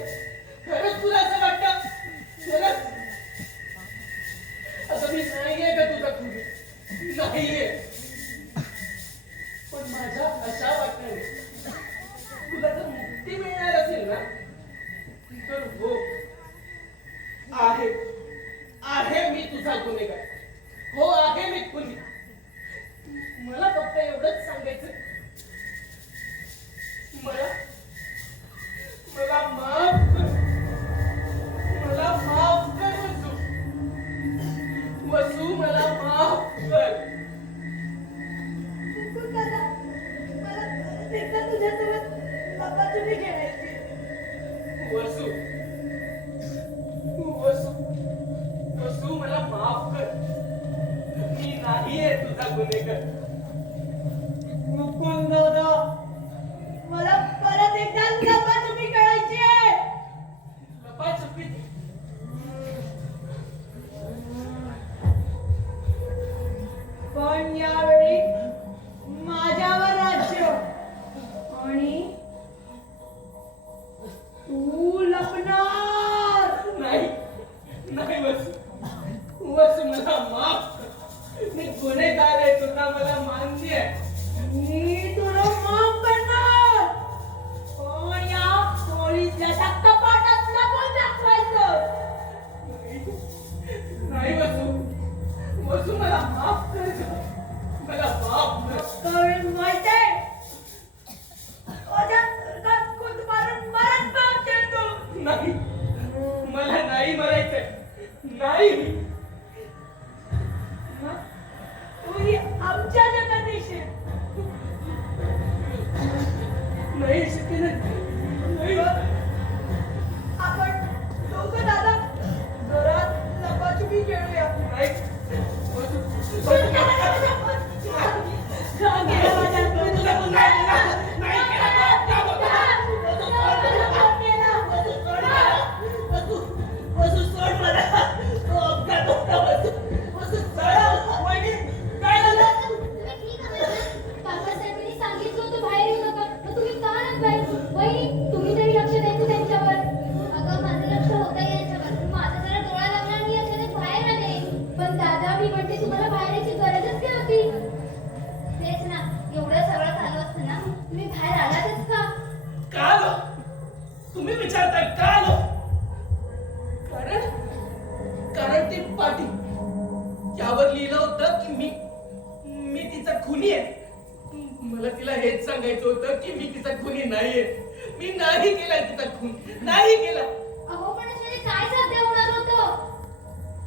खरंच तुला असं वाटतं? खरंच? आता मी नाहीये का तुझा खून? नाहीये. पण माझ्या अशा वाटण्याने तुला जर मुक्ती मिळणार असेल ना, तर हो, आहे मी तुझा गुन्हेगार. हो, आहे मी खुनी. मला फक्त एवढंच सांगायचं, मला माफ कर. मला माफ कर वसू, मला माफ कर. मुकुंद दादा, मला परत एकदा तुझ्यासोबत लपाछपी खेळायची. वसू, मला माफ कर. मी नाहीये तुझा गुन्हेगार. मुकुंद दादा, मला परत एकदा लपाछपी खेळायची आहे. लपाछपी? पण यावेळी माझ्यावर राज्य आणि तू लपणार नाही वसू, मला माफ कर. मी गुन्हेगार आहे, तुला मला मान्य आहे. मी तुला माफ करणार. पण या पोलिसाच्या कपाटात लपून दाखवायचं. नाही वसू, मला माफ कर. मला माफ कर. कारण माहित आहे माझ्या खुद मारून मरण पावते तू. नाही, मला नाही मरायचंय. नाही. तू आमच्या जगात येशील. नाही शक्य नाही. आपण दोघं दादा घरात लपाछपी खेळूया. नाही. तुम्ही ठीक आहात ना? काकासाहेबांनी सांगितलं होतं बाहेर येऊ नका. मग तुम्ही का आलात बाहेर? वहिनी, तुम्ही तरी लक्ष द्यायचं त्यांच्यावर. अगं, माझं लक्ष होतं यांच्यावर. माझा जरा डोळा लागला आणि अचानक बाहेर आले. पण दादा, मी म्हणते तुम्हाला बाहेर यायची गरजच काय होती? तेच ना, एवढं सगळं चालू असताना तुम्ही बाहेर आलातच का? का आलो? तुम्ही विचारताय का आलो? कारण ती पाटी त्यावर लिहिलं होतं की मी तिचा खुनी आहे. मला तिला हेच सांगायचं होतं की मी तिचा खुनी नाहीये. मी नाही केलाय तिचा खून. नाही केला. अहो, पण अशाने काय साध्य होणार होतं?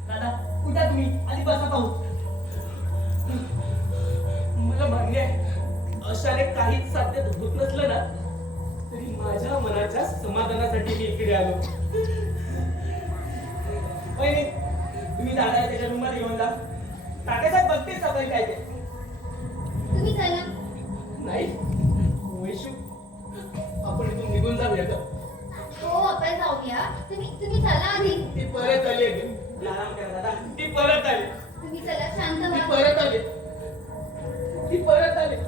दादा, कुठे तुम्ही? आधी बसा पाहू. मला मान्य आहे, अशाने काहीच साध्य होत नसलं ना, तरी माझ्या मनाच्या समाधानासाठी मी इकडे आलो. वहिनी, तुम्ही दादा त्याच्या रूममध्ये घेऊन जा. तात्यासाहेब बघतील सगळं काय ते. तुम्ही चला. नाही वैशू, आपण इथून निघून जाऊया का? हो, आपण जाऊया. तुम्ही चला आधी. ती परत आली आहे. आराम करा दादा. ती परत आली. तुम्ही चला, शांत ती व्हा. परत आली. ती परत आली.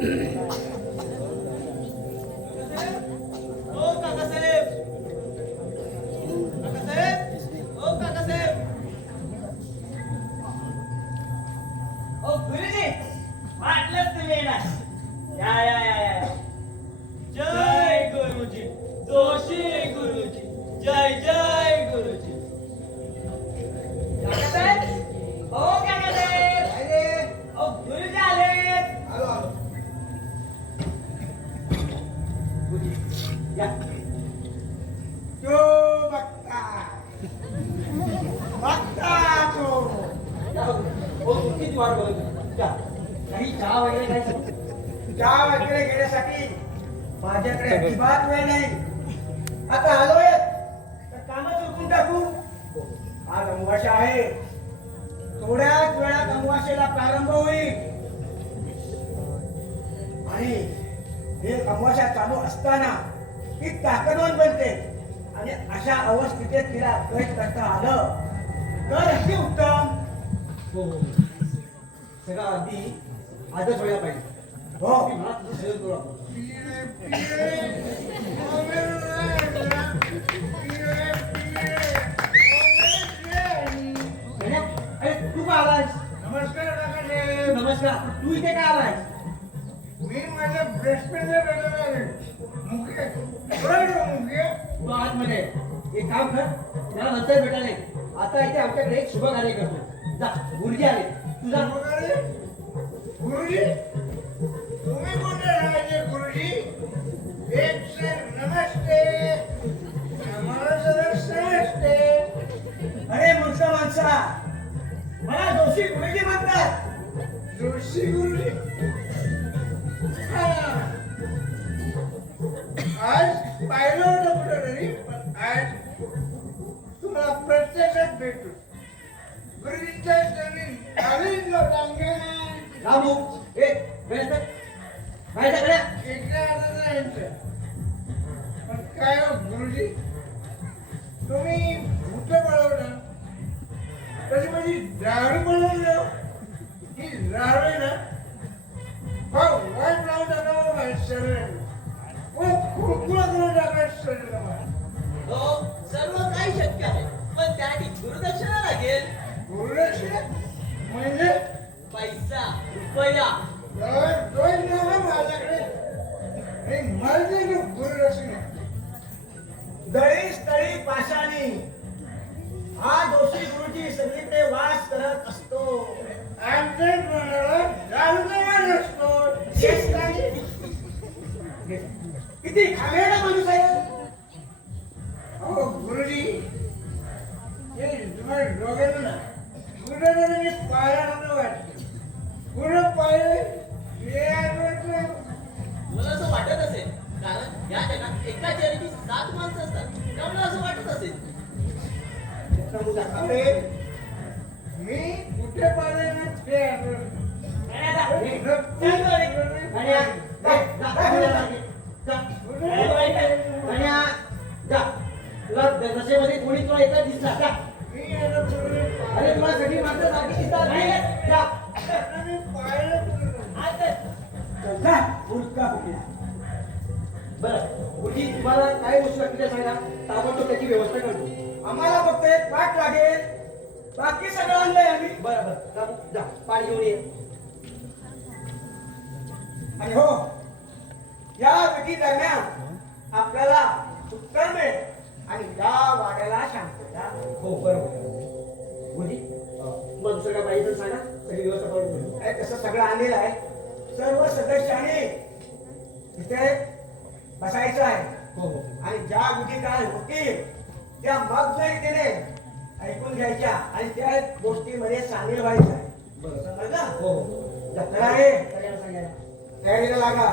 ओ काकासाहेब, काकासाहेब, ओ काकासाहेब. ओ गुरुजी, वाटलंच तुम्ही येणार. या या या या. जय गुरुजी, जोशी गुरुजी, जय जय गुरुजी. काकासाहेब, ओ काकासाहेब, ओ गुरुजी आले. या. तो बघता तो या. हो, तुमचीच वाट बघत होतो. या. काही चहा वगैरे काही चहा वगैरे घेण्यासाठी माझ्याकडे अजिबात वेळ नाही. आता आलोय तर कामच उरकून टाकू. आज अमावास्या आहे. थोड्याच वेळात अमावास्येला प्रारंभ होईल आणि हे अमावास्या चालू असताना ती ताकदवान बनते आणि अशा अवस्थेत तिला कैद करता आलं तर अति उत्तम. हो हो. सगळं अगदी आजच व्हायला पाहिजे. हो तुम्ही मला तुझं सहयोग करू आपण. गण्या, अरे तू का आलायस? नमस्कार काकासाहेब. नमस्कार. तू इथे का आलायस? मी माझ्या ब्रेस्टपेनला भेटायला आले. मुके बरं मुके. तू आतमध्ये एक काम कर, त्याला नंतर भेटायला ये. आता इथे आमच्याकडे एक शुभ कार्य करतो. जा, गुरुजी आले. तुझा गुरुजी तुम्ही कोणते राहायचे गुरुजी? एक सर नमस्ते. आम्हाला सर नमस्ते. अरे मूर्ख माणसा, मला जोशी गुरुजी म्हणतात. जोशी गुरुजी. आज पाहिलं होतं कुठेतरी, पण आज तुम्हाला प्रत्यक्षात भेटू. गुरुजींच्या चरणी आलीच लोटांगे. रामू, ए, गणेश, माझ्याकडे इकडे आलं नाही यांचं. पण काय हो गुरुजी, तुम्ही भूत पळवलं तशी माझी दारू पळवलं. ही दारू आहे ना, वाईट लावून टाकावं माझ्या शरीराला. कुरकुरा करून टाकायचं शरीराला. हो, सर्व काही शक्य आहे, पण त्यासाठी गुरुदक्षिणा लागेल. गुरुदक्षिणा म्हणजे पैसा, रुपया. दोन नाव माझ्याकडे. हे माझे गुरुदक्षिणा. दळी स्थळी पाशाणी हा जोशी गुरुजी सगळीकडे वास करत असतो. आमचे जाणून असतो. किती खामेडा माणूस आहे. हो गुरुजी, हे तुम्हाला डोक्याला ना गुरुदाराने मी पाया नव्हतं वाटतं. गुरु पाय हे आठवतं. मला असं वाटत असेल, कारण या जगात एका चेहऱ्याची 7 माणसं असतात, त्यामुळे असं वाटत असेल. अरे मी कुठे पाहिजे ना ते आठवतं. नशेमध्ये कोणी तुला येतात दिसला का? अरे तुला सगळी माणसं सारखी दिसतात नाही का? बरं, गुरुजी तुम्हाला काय गोष्ट लागते सांगा, ताबडतोब त्याची व्यवस्था करतो. आम्हाला फक्त एक पाठ लागेल, बाकी सगळं आणलंय आम्ही. बरं बरं, रामू, जा पाणी घेऊन ये. आणि हो, या विधी दरम्यान आपल्याला उत्तर मिळेल आणि या वाड्याला शांतता. हो बरोबर. गुरुजी मग दुसरं काय पाहिजे तर सांगा, सगळी व्यवस्था करून घेऊ. हे तसं सगळं आणलेलं आहे. सर्व सदस्यांनी तिथे बसायचं आहे हो हो आणि ज्या विधी काय होतील त्या मग्न रीतीने ऐकून घ्यायच्या आणि त्या गोष्टीमध्ये सामील व्हायचं आहे. बरं. समजलं? हो हो. जत्रा आहे, सगळ्यांना सांगायला. तयारीला लागा.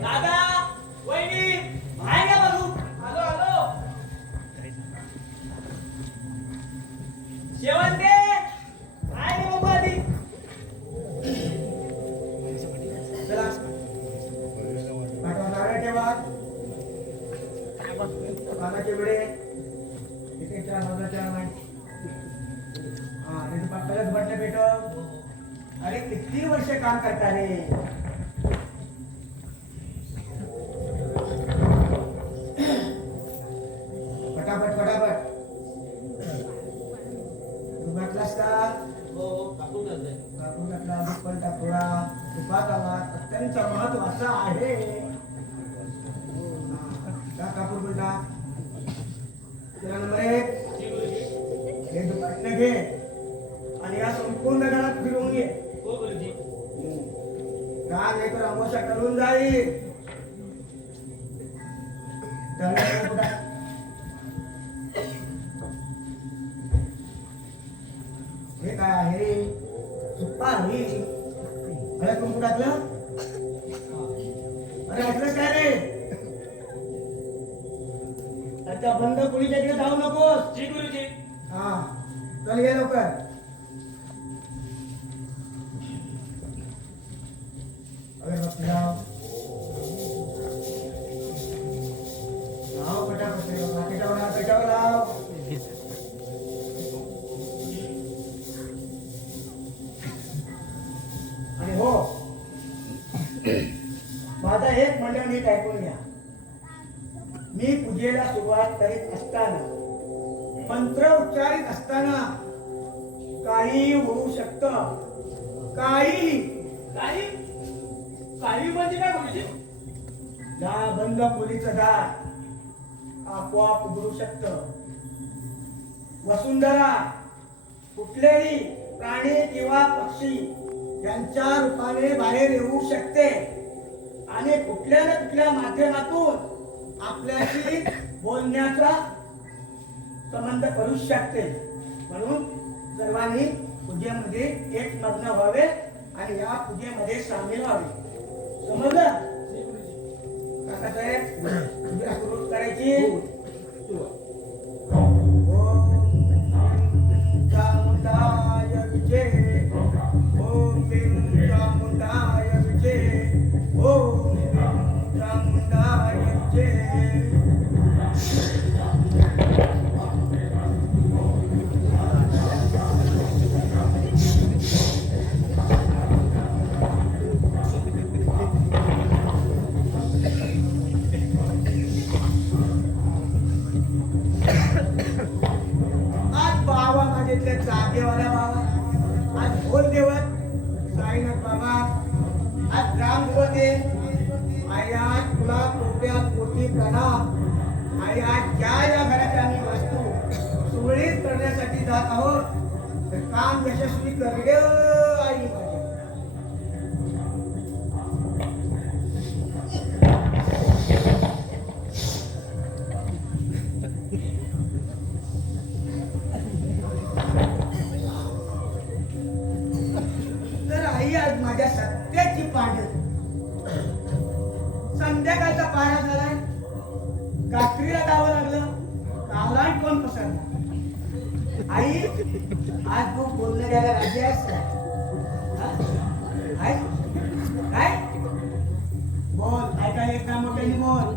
दादा, वहिनी, बाहेर या बघू. आलो आलो. शेवंते, बाहेर ये बघू आधी. चला पाठवा नारळ ठेवा. पानाचे विडे इथे 4 बाजूला 4 मांड. हा, त्याची पाकळ्यात बटणे बेटा अरे किती वर्ष काम करता रे फटाफट फटाफट तू म्हटलास का हो कापून घालतोय. कापून टाकला दुप्पट टाकला तुपात आला अत्यंत महत्वाचा आहे का कापूर बोलला त्याला नंबर 1 जी गुरुजी. हे दुपट्टं घे आणि या संपूर्ण घरात फिरवून घे हो गुरुजी. का नाही तर अमावस्या टळून जाईल टळलं कुठं? हे काय आहे सुपारी अरे कुंकू टाकलं अरे ऐकलंस काय रे अरे त्या बंद कुणीच्या तिकडे जाऊ नकोस जी गुरुजी. हा चल ये लवकर अगरबत्ती लाव लाव पटापट रे बाबा पेटावर लाव आणि हो माझा एक मंडळ नीट ऐकून घ्या मी पूजेला सुरुवात करीत असताना मंत्र उच्चारित असताना काही होऊ शकतं काही काही काही म्हणजे काय गुरुजी? या बंद खोलीचं दार आपोआप उघडू शकतं वसुंधरा कुठलेही प्राणी किंवा पक्षी यांच्या रूपाने बाहेर येऊ शकते आणि कुठल्या ना कुठल्या माध्यमातून आपल्याशी बोलण्याचा संबंध करू शकते म्हणून सर्वांनी पूजेमध्ये एकमग्न व्हावे आणि या पूजेमध्ये सामील व्हावे समजलं काकासाहेब पूजा सुरू करायची ओम चामुंडाय विजय ओम भीम चामुंडाय विजय ओम भीम चामुंडाय विजय आज बाबा माझ्यातल्या जागेवाला बाबा आज भोल देवत साईनाथ बाबा आज राम देवते आया तुला कोट्यात कोटी प्रणाम आया ज्या या घराच्या आम्ही वस्तू सुरळीत करण्यासाठी जात आहोत तर काम यशस्वी करले आई माझ्या तर आई आज माझ्या सत्याची पांढ संध्याकाळचा पारा झालाय कात्रीला गावं लागलं कालांट कोण पसरला आई आज तू बोलणं द्यायला राजी आहेस का हा? आहेस? काय बोल काय काय एक ना मोठ्याने बोल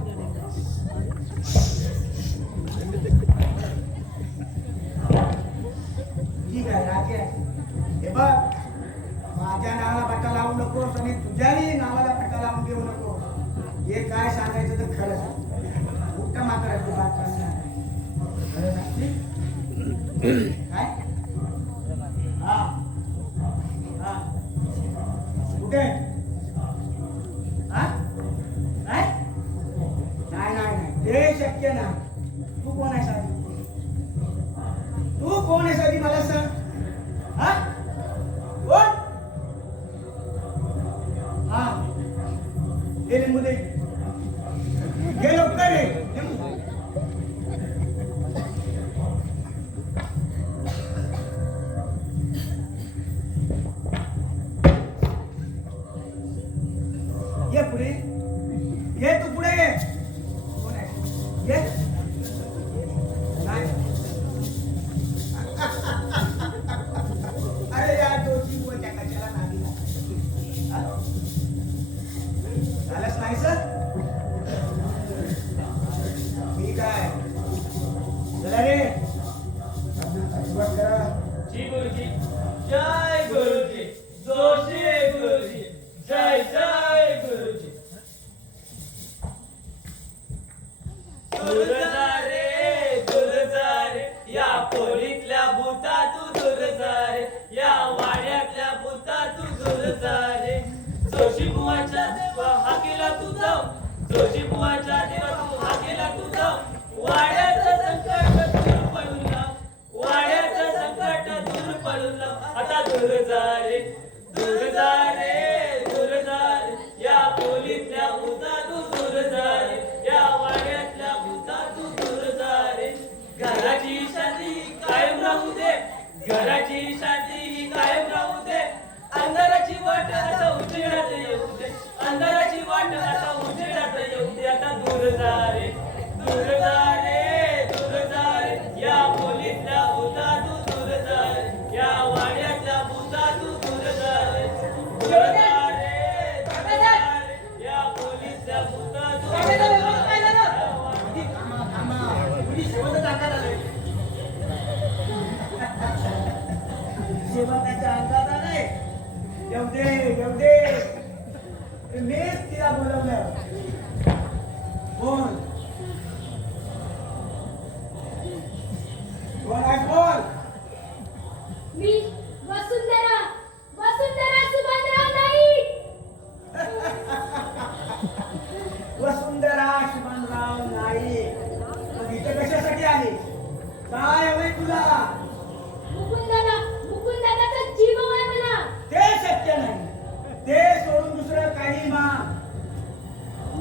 ठीक आहे राजी आहे हे बघ माझ्या नावाला पट्टा लावू नकोस आणि तुझ्याही नावाला पट्टा लावून देऊ नको हे काय सांगायचं तर खरं सांग मोठा मात्र आहे तू बात खरं सांगते काय हा हा कुठे हा काय नाही नाही नाही ते शक्य नाही तू कोण आहेस आधी तू कोण आहेस आधी मला सांग हा कोण हा हे लिंबू दे घे लवकर रे लिंबू ये पुढे ये तू पुढे ये कोण आहे ये नाही अरे या दोषी कोणत्या कशाला नादी लागते? झालंच नाही सर ठीक आहे चला रे सुरुवात करा जी गुरुजी. जय तू जाऊ जोशी बुवाच्या देवा तू हाकेला तू जाऊ वाड्याचं संकट दूर पळून लाव वाड्याचं संकट दूर पळून लाव आता दूर जा रे दूर जा रे दूर जा रे या पोलीतल्या भूता तू दूर जा रे या वाड्यातल्या भूता तू दूर जा रे घराची शांती कायम राहू दे घराची शांती कायम राहू दे अंधाराची वाट आता उजेडात येऊ दे अंधाराची वाट आता उजेडात येऊ दे आता दूर जा रे दूर जा रे दूर जा रे या पोलीतल्या भूता तू दूर जा रे या वाड्यातल्या भूता तू दूर जा रे दूर जा रे दूर जा रे या पोलीतल्या भूता तू दूर जा रे शेवटचं टाकायला आलंय. शेवटाच्या अंगात आलंय. येऊ दे येऊ दे मीच तिला बोलवलं. बोल बोल आहे बोल. मी वसुंधरा वसुंधरा सुभानराव नाईक. वसुंधरा शिवणराव नाईक. मग इथे कशासाठी आली काय हवंय तुला? मुकुंदाचा जीव आहे मला. ते शक्य नाही. ते सोडून दुसरं काही माग.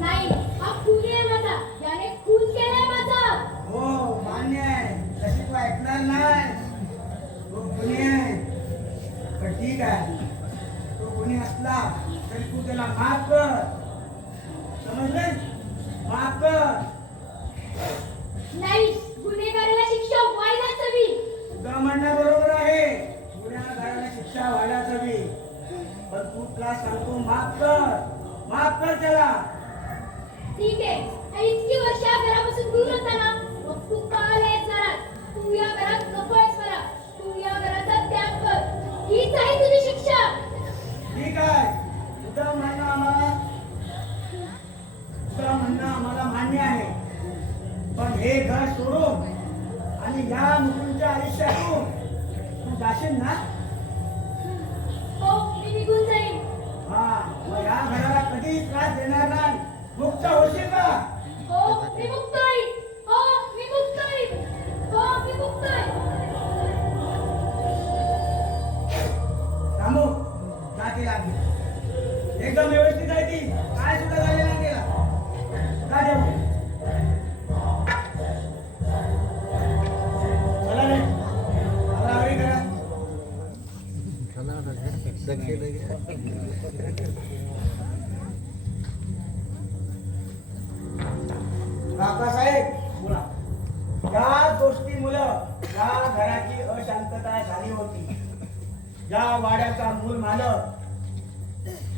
नाही हा खून आहे माझा याने खून केलाय माझा. हो मान्य आहे. तशी तू ऐकणार नाही. तो गुन्हे आहे. पण ठीक आहे तो गुन्हे असला तरी तू त्याला माफ कर. समजले? माफ कर. नाही गुन्हेगाराला शिक्षा व्हायलाच हवी. तुझं म्हणणं बरोबर आहे. गुन्हेगाराला शिक्षा व्हायलाच हवी. पण तू तुला सांगतो माफ कर त्याला. ठीक आहे हा इतकी वर्ष या घरापासून दूर होता ना मग तू का आलायस घरात. तू या घरात नकोयस मला. तू या घराचा त्याग कर. हीच आहे तुझी शिक्षा. ठीक आहे तुझं म्हणणं आम्हाला मान्य आहे. पण हे घर सोडून आणि या मुलींच्या आयुष्यातून तू जाशील ना? हो मी निघून जाईन. हा मग या घराला कधीच त्रास देणार नाही. मुक्त होशील का? हो मी मुक्त होईन. हो मी मुक्त होईन. हो मी मुक्त होईन. रामू जाती लागली एकदम व्यवस्थित आहे ती. काय सुद्धा झालेला गेला का देऊ? चला रे आवराआवरी करा. काकासाहेब बोला. या गोष्टीमुळं या घराची अशांतता झाली होती. या वाड्याचा मूळ मालक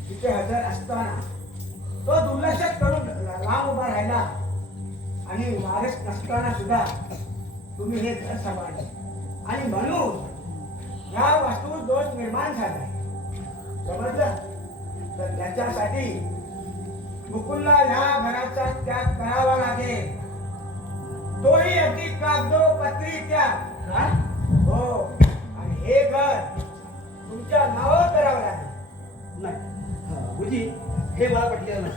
तिथे हजर असताना तो दुर्लक्षात करून लांब उभा राहिला आणि वारस नसताना सुद्धा तुम्ही हे घर सांभाळले आणि म्हणून या वास्तूत दोष निर्माण झाला. समजलं? तर त्याच्यासाठी मुकुलला या घराचा त्याग करावा लागेल. तोही अगदी कागदोपत्री त्याग. काय? हो आणि हे घर तुमच्या नावावर करावं लागेल. नाही गुरुजी हे मला पटलेलं नाही.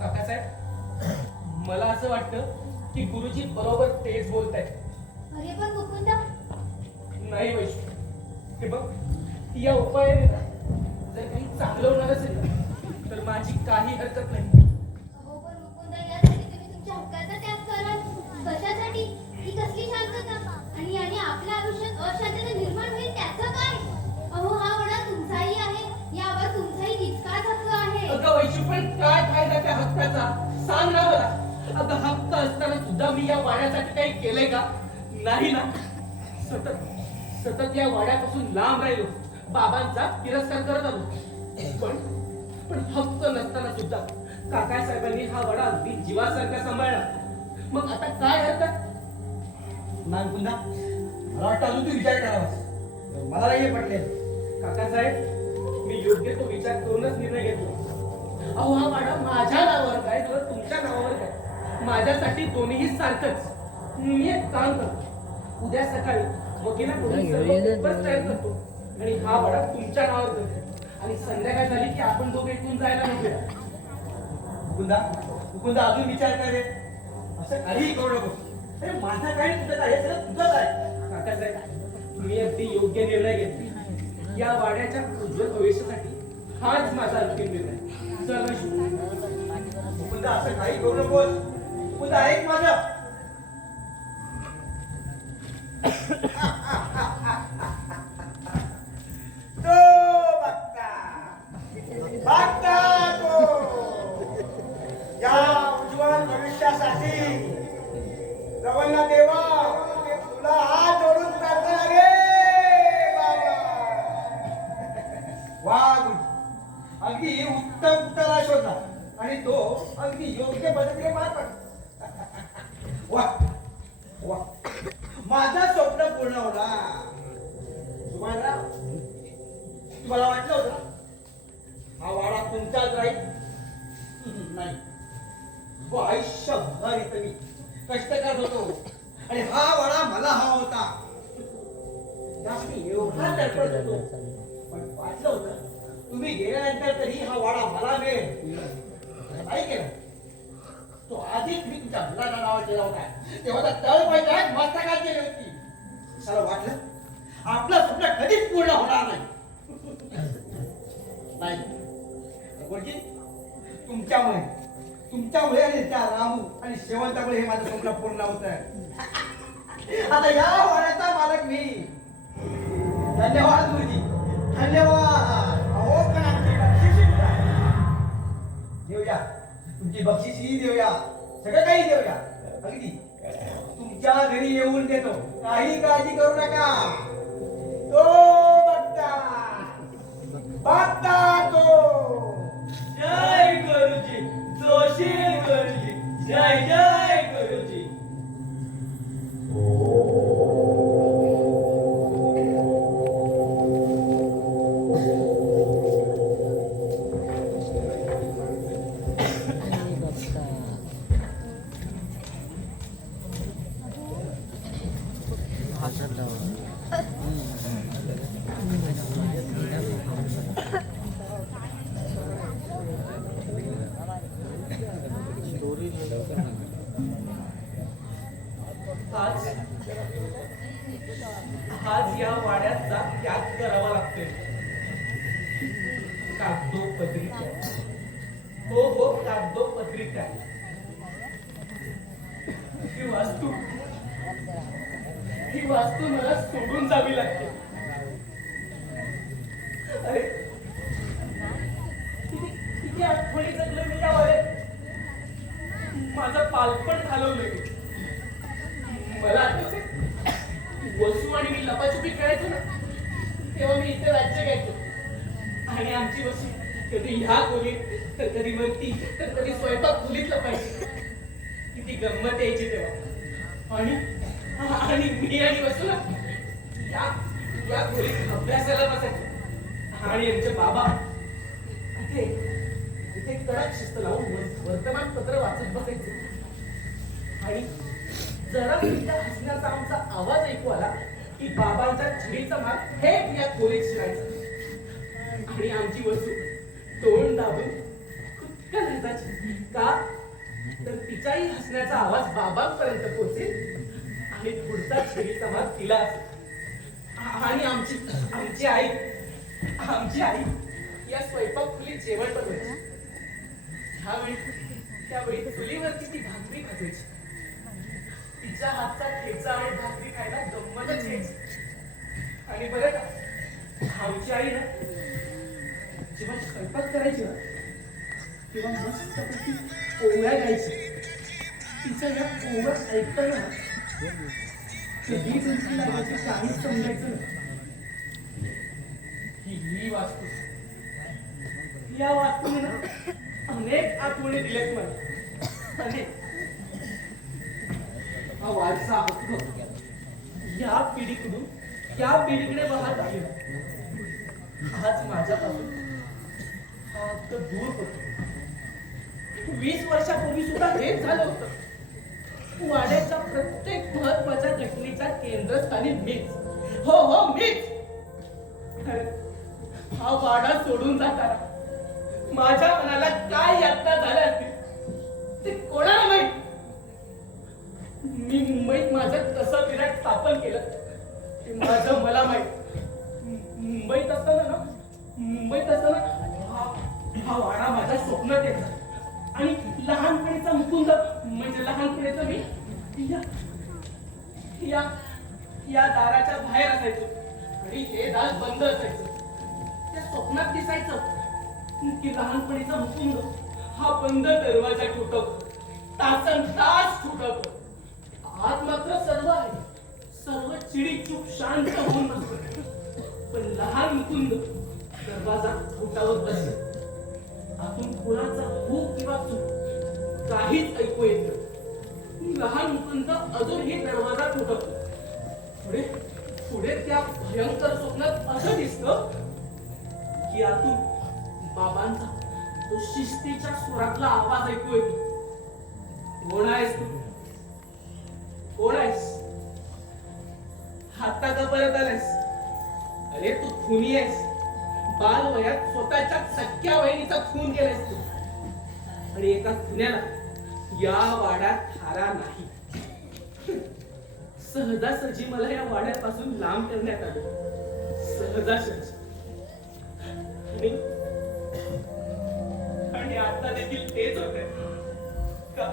काकासाहेब मला असं वाटतं की गुरुजी बरोबर तेच बोलतायत. अरे पण मुकुंदा नाही वैष्णू हे बघ या उपायाने ना जर काही चांगलं होणार असेल ना तर माझी काही हरकत नाही. अहो पण मुकुंदा यासाठी तुम्ही तुमच्या हक्काचा त्याग कराल. कशासाठी? ही कसली शांतता आणि याने आपल्या आयुष्यात अशांतता निर्माण होईल त्याचं काय? अहो हा वडा तुमचाही आहे. यावर तुमचाही तितकाच हक्क आहे. अगं वैष्णू पण काय फायदा त्या हक्काचा सांग ना मला. अगं हक्क असताना सुद्धा मी या वाड्यासाठी काही केलंय का? नाही ना. सतत या वाड्यापासून लांब राहिलो. बाबांचा तिरस्कार करत आलो. पण हक्क नसताना सुद्धा काकासाहेबांनी हा वाडा अगदी जीवासारखा सांभाळला. मग आता काय हरकत? नाही पुन्हा मला वाटतं अजून तू विचार करावा. मला नाही हे पटले. काकासाहेब मी योग्य तो विचार करूनच निर्णय घेतला. अहो हा वाडा माझ्या नावावर काय किंवा तुमच्या नावावर काय माझ्यासाठी दोन्हीही सारखंच. मी एक काम करतो उद्या सकाळी वकिलाकडून सर्व पेपर्स तयार करतो आणि हा वाडा तुमच्या नावावर करतो आणि संध्याकाळ झाली की आपण दोघे इथून जायला निघूया. मुकुंदा मुकुंदा अजून विचार कर रे. असं काहीही करू नको. अरे माझा काय तुझं काय हे सगळं तुझंच आहे. काकासाहेब, मी अगदी योग्य निर्णय घेतला. या वाड्याच्या उज्ज्वल भविष्यासाठी हाच माझा अंतिम निर्णय. चल रे शिव. मुकुंदा असं काही करू नकोस. मुकुंदा ऐक माझं. तो बघता बघता तो या उज्ज्वल भविष्यासाठी रवना देवा तुला हात जोडून प्रार्थना रे बाबा. वा गुरुजी, अगदी उत्तम उत्तरा शोधला आणि तो अगदी योग्य पद्धतीने पार पडला. वा वा, माझं स्वप्न पूर्ण होणार. तुम्हाला वाटलं होतं हा वाडा तुमचाच राहील? नाही. तो आयुष्यभर इथं मी कष्ट करत होतो आणि हा वाडा मला हवा होता. त्यासाठी एवढा तडफडत होतो, पण वाटलं होतं तुम्ही गेल्यानंतर तरी हा वाडा मला मिळेल. नाही केलं. तो आधीच मी तुमच्या मुलाला नाव केला होता तेव्हा तळ पाहिजे मस्तकात गेली होती. मला वाटलं आपलं स्वप्न कधीच पूर्ण होणार नाही. नाही गुरुजी, तुमच्यामुळे आणि त्या रामू आणि शेवंतामुळे हे माझं स्वप्न पूर्ण होत आहे. आता या वाड्याचा मालक मी. धन्यवाद गुरुजी, धन्यवाद. अहो पण आमची बक्षीस देऊया, तुमची बक्षीसही देऊया, सगळं काही देऊया. अगदी तुमच्या घरी येऊन देतो, काही काळजी करू नका. तो बघता तो. जय गुरुजी, जोशी गुरुजी, जय जय गुरुजी. आज या वाड्याचा त्याग करावा लागतोय. कागदोपत्रिका. हो कागदोपत्रिका. ही वास्तू मला सोडून जावी लागते. अरे किती आठवणी जगले मी या वाड्यात. माझं बालपण घालवलं. मला आठवते वसू आणि मी लपाछुपी खेळायचो ना, तेव्हा मी इथे राज्य घ्यायचो. आणि आमची वसू कधी ह्या खोलीत तर कधी वरती तर कधी स्वयंपाक खोलीत लपायची. किती गंमत यायची तेव्हा. आणि मी आणि वसू ना या खोलीत अभ्यासाला बसायचो. आणि यांचे बाबा इथे कडक शिस्त लावून वर्तमानपत्र वाचत बसायचे. आणि जरा तुमच्या हसण्याचा आमचा आवाज ऐकू आला की बाबांच्या छडीचा मार थेट या खोलीत शिरायचा. आणि आमची वसू तोंड दाबून खुदकन हसायची. का तर तिच्याही हसण्याचा आवाज बाबांपर्यंत पोहोचेल आणि पुढचा छडीचा मार तिला असेल. आणि आमची आई या स्वयंपाक खोलीत जेवण बनवायची. त्यावेळी चुलीवरची ती भाकरी भाजायची. तिच्या हातचा ठेचा आणि भाकरी खायला गंमतच यायची. आणि बरं का, आमची आई ना जेव्हा स्वयंपाक करायची ना तेव्हा मस्तपैकी ओव्या गायची. तिच्या या ओव्या ऐकताना कधी तुमची लागायची काहीच समजायचं नाही. ही वास्तू, या वास्तूने ना अनेक आठवणी दिल्यात मला. अनेक. हा वारसा हक्क या पिढीकडून त्या पिढीकडे वाहत गेला. आज माझ्यापासून हा हक्क दूर होतो. 20 वर्षापूर्वी सुद्धा हेच झालं होतं. वाड्याच्या प्रत्येक महत्वाच्या घटनेच्या केंद्रस्थानी मीच. हो मीच. हा वाडा सोडून जाताना माझ्या मनाला काय यातना झाल्या असतील ते कोणाला माहित? मी मुंबईत माझं कसं विराट स्थापन केलं ते माझं मला माहित. मुंबईत असताना हा वाडा माझ्या स्वप्नात यायचा आणि लहानपणीचा मुकुंद म्हणजे लहानपणीचा मी या दाराच्या बाहेर असायचो आणि हे दार बंद असायचं. त्या स्वप्नात दिसायचं की लहानपणीचा मुकुंद हा बंद दरवाजा ठोठवतो, तासन तास ठोठवतो. आत मात्र सर्व आहे, सर्व चिडी चूप शांत होऊन बसतो. पण लहान मुकुंद दरवाजा ठोठावत बसे. आतून कुणाचा हो किंवा चूक काहीच ऐकू येत नाही. लहान मुकुंद अजूनही दरवाजा ठोठवतो. पुढे पुढे त्या भयंकर स्वप्नात असं दिसतं की आतून बाबांचा तो शिस्तीच्या सुरातला आवाज ऐकू येतो. कोण आहेस तू? कोण आहेस? आता का परत आलायस? अरे तू खुनी आहेस. बाल वयात स्वतःच्या सख्या बहिणीचा खून केलायस तू. आणि एका खुन्याला या वाड्यात थारा नाही. सहजासहजी मला या वाड्यापासून लांब करण्यात आलं. सहजासहजी. आणि आता देखील तेच होत का?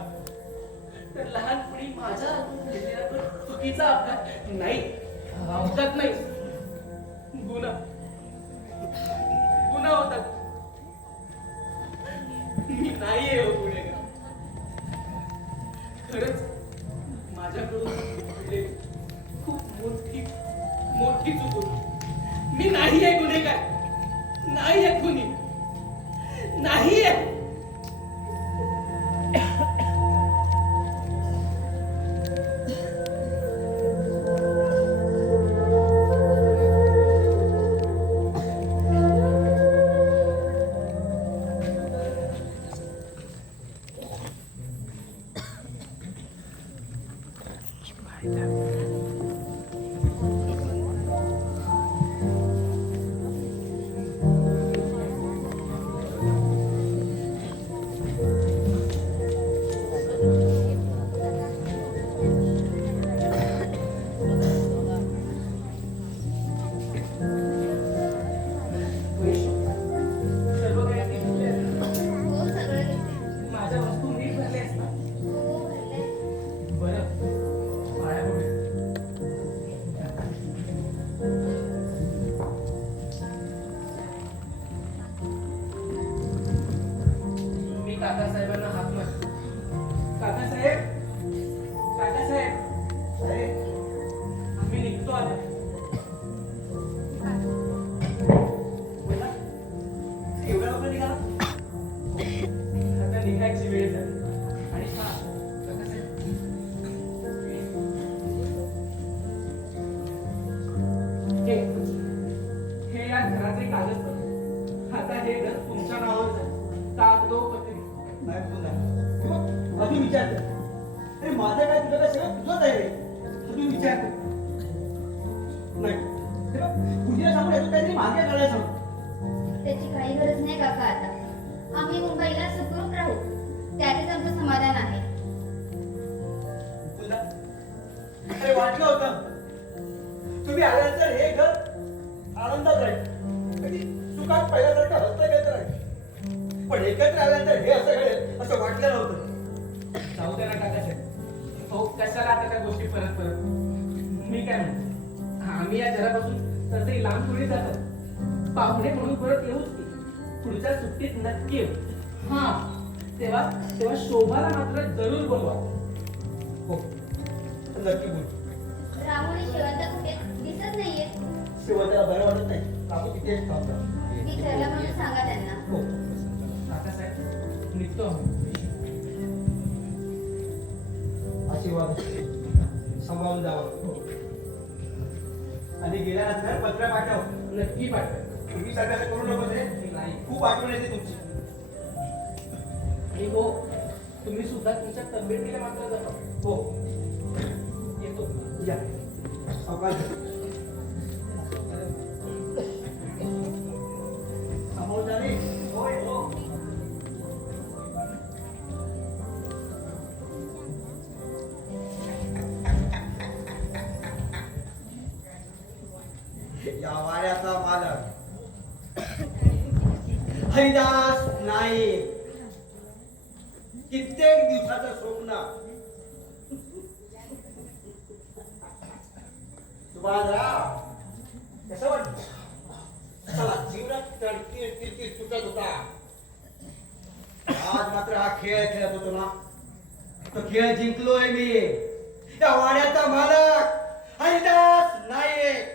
तर लहानपणी माझ्या हातून घडलेला तो चुकीचा अपघात नाही, अपघात नाही, गुन्हा होता. मी नाहीये हो गुन्हेगार. खरंच माझ्याकडून घडलेली खूप मोठी चूक होती. मी नाहीये गुन्हेगार, नाहीये खुनी, नाहीये. हो सगळं घेते. माझ्या वस्तू नीट भरल्यास ना? हो भरलंय. बरं, पाया पडू. मी काकासाहेबांना हात मारतो. काकासाहेब, काकासाहेब, अरे आम्ही निघतो आता. बोला, एवढ्या लवकर निघाला? आता निघायची वेळ झाली. आणि हा काकासाहेब, हे या घराचे कागदपत्र. आता हे घर तुमच्या नावावर झालं. कागदोपत्री. नाही बोला. हे बघ, अजून विचारतो. अरे माझं काय तुझं काय सगळं तुझंच आहे रे. अजून विचारतो. नाही. हे बघ, पूजेला सांगून याचं काहीतरी मागे काढायला सांग. त्याची काही गरज नाही काका. आता आम्ही मुंबईला सुखरूप राहू, त्यातच आमचं समाधान आहे. तुला अरे वाटलं होतं तुम्ही आल्यानंतर हे घर आनंदात राहील, कधी सुखात पहिल्यासारखं हसतं खेळत राहील. पण एकत्र आल्यानंतर हे असं घडेल असं वाटलं नव्हतं. जाऊ दे ना काकासाहेब. हो, कशाला आता त्या गोष्टी परत परत. मी काय म्हणतो, आम्ही या घरापासून तसंही लांब थोडी जातात. पाहुणे म्हणून परत येऊच की. पुढच्या सुट्टीत नक्की येऊ. हा, तेव्हा शोभाला मात्र जरूर बोलवा. हो, नक्की बोल. रामुडी शेवंत कुठे दिसत नाहीये. शेवटला बरं वाटत नाही. काकू तिथेच थांबतात. विचारलं म्हणून सांगा त्यांना. हो, काकासाहेब, निघतो आम्ही. आशीर्वाद सांभाळून जावं. आणि गेल्यानंतर पत्र पाठव. नक्की पाठवा. तुम्ही सगळं करू नको रे. नाही. खूप आठवण येते तुमची. आणि हो, तुम्ही सुद्धा तुमच्या तब्येतीला मात्र जपा. हो, येतो. या. सावकाश. सांभाळून जा रे. होय, हो. या वाड्याचा मालक हरिदास नाईक. कित्येक दिवसाचं स्वप्न. सुभाषराव कसं वाटत? चला जीवनात तडकी सुटत होता. आज मात्र हा खेळ खेळत होतो ना, तो खेळ जिंकलोय मी. त्या वाड्याचा मालक हरिदास नाईक.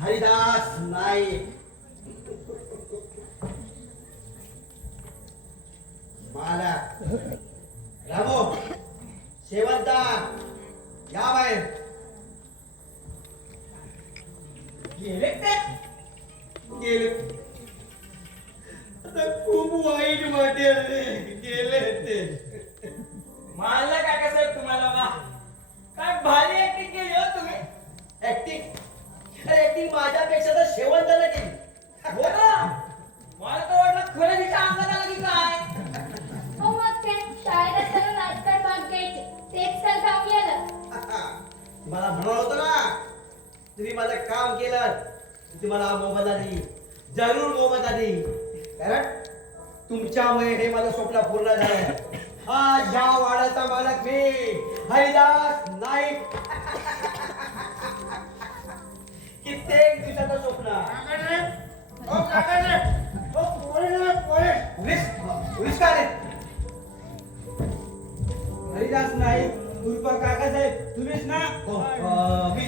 हरिदास नाईक मालक. रामो शेवंतदार या बाहेर. गेले ते गेले. आता खूप वाईट वाटेल रे. गेले ते. मानलं काका साहेब तुम्हाला बा. काय भारी ऍक्टिंग केली हो तुम्ही. ऍक्टिंग ऍक्टिंग माझ्यापेक्षा तर शेवंतानं केली. हो ना, मला तर वाटलं खरं तिच्या अंगात आलं की काय. हो मग काय शाळेत असताना राजकारण भाग घ्यायचे तेच तर कामी आलं. मला म्हणाल होतं ना, तुम्ही माझं काम केलं तुम्हाला मोबदला देईल. जरूर मोबदला देईल. कारण तुमच्यामुळे हे माझं स्वप्न पूर्ण झालंय. आज या वाड्याचा मालक मी हरिदास नाईक. कित्येक दिवसाचं स्वप्न. पोलीस का रे? हरिदास नाईक उर्फ काकासाहेब तुम्हीच ना? मी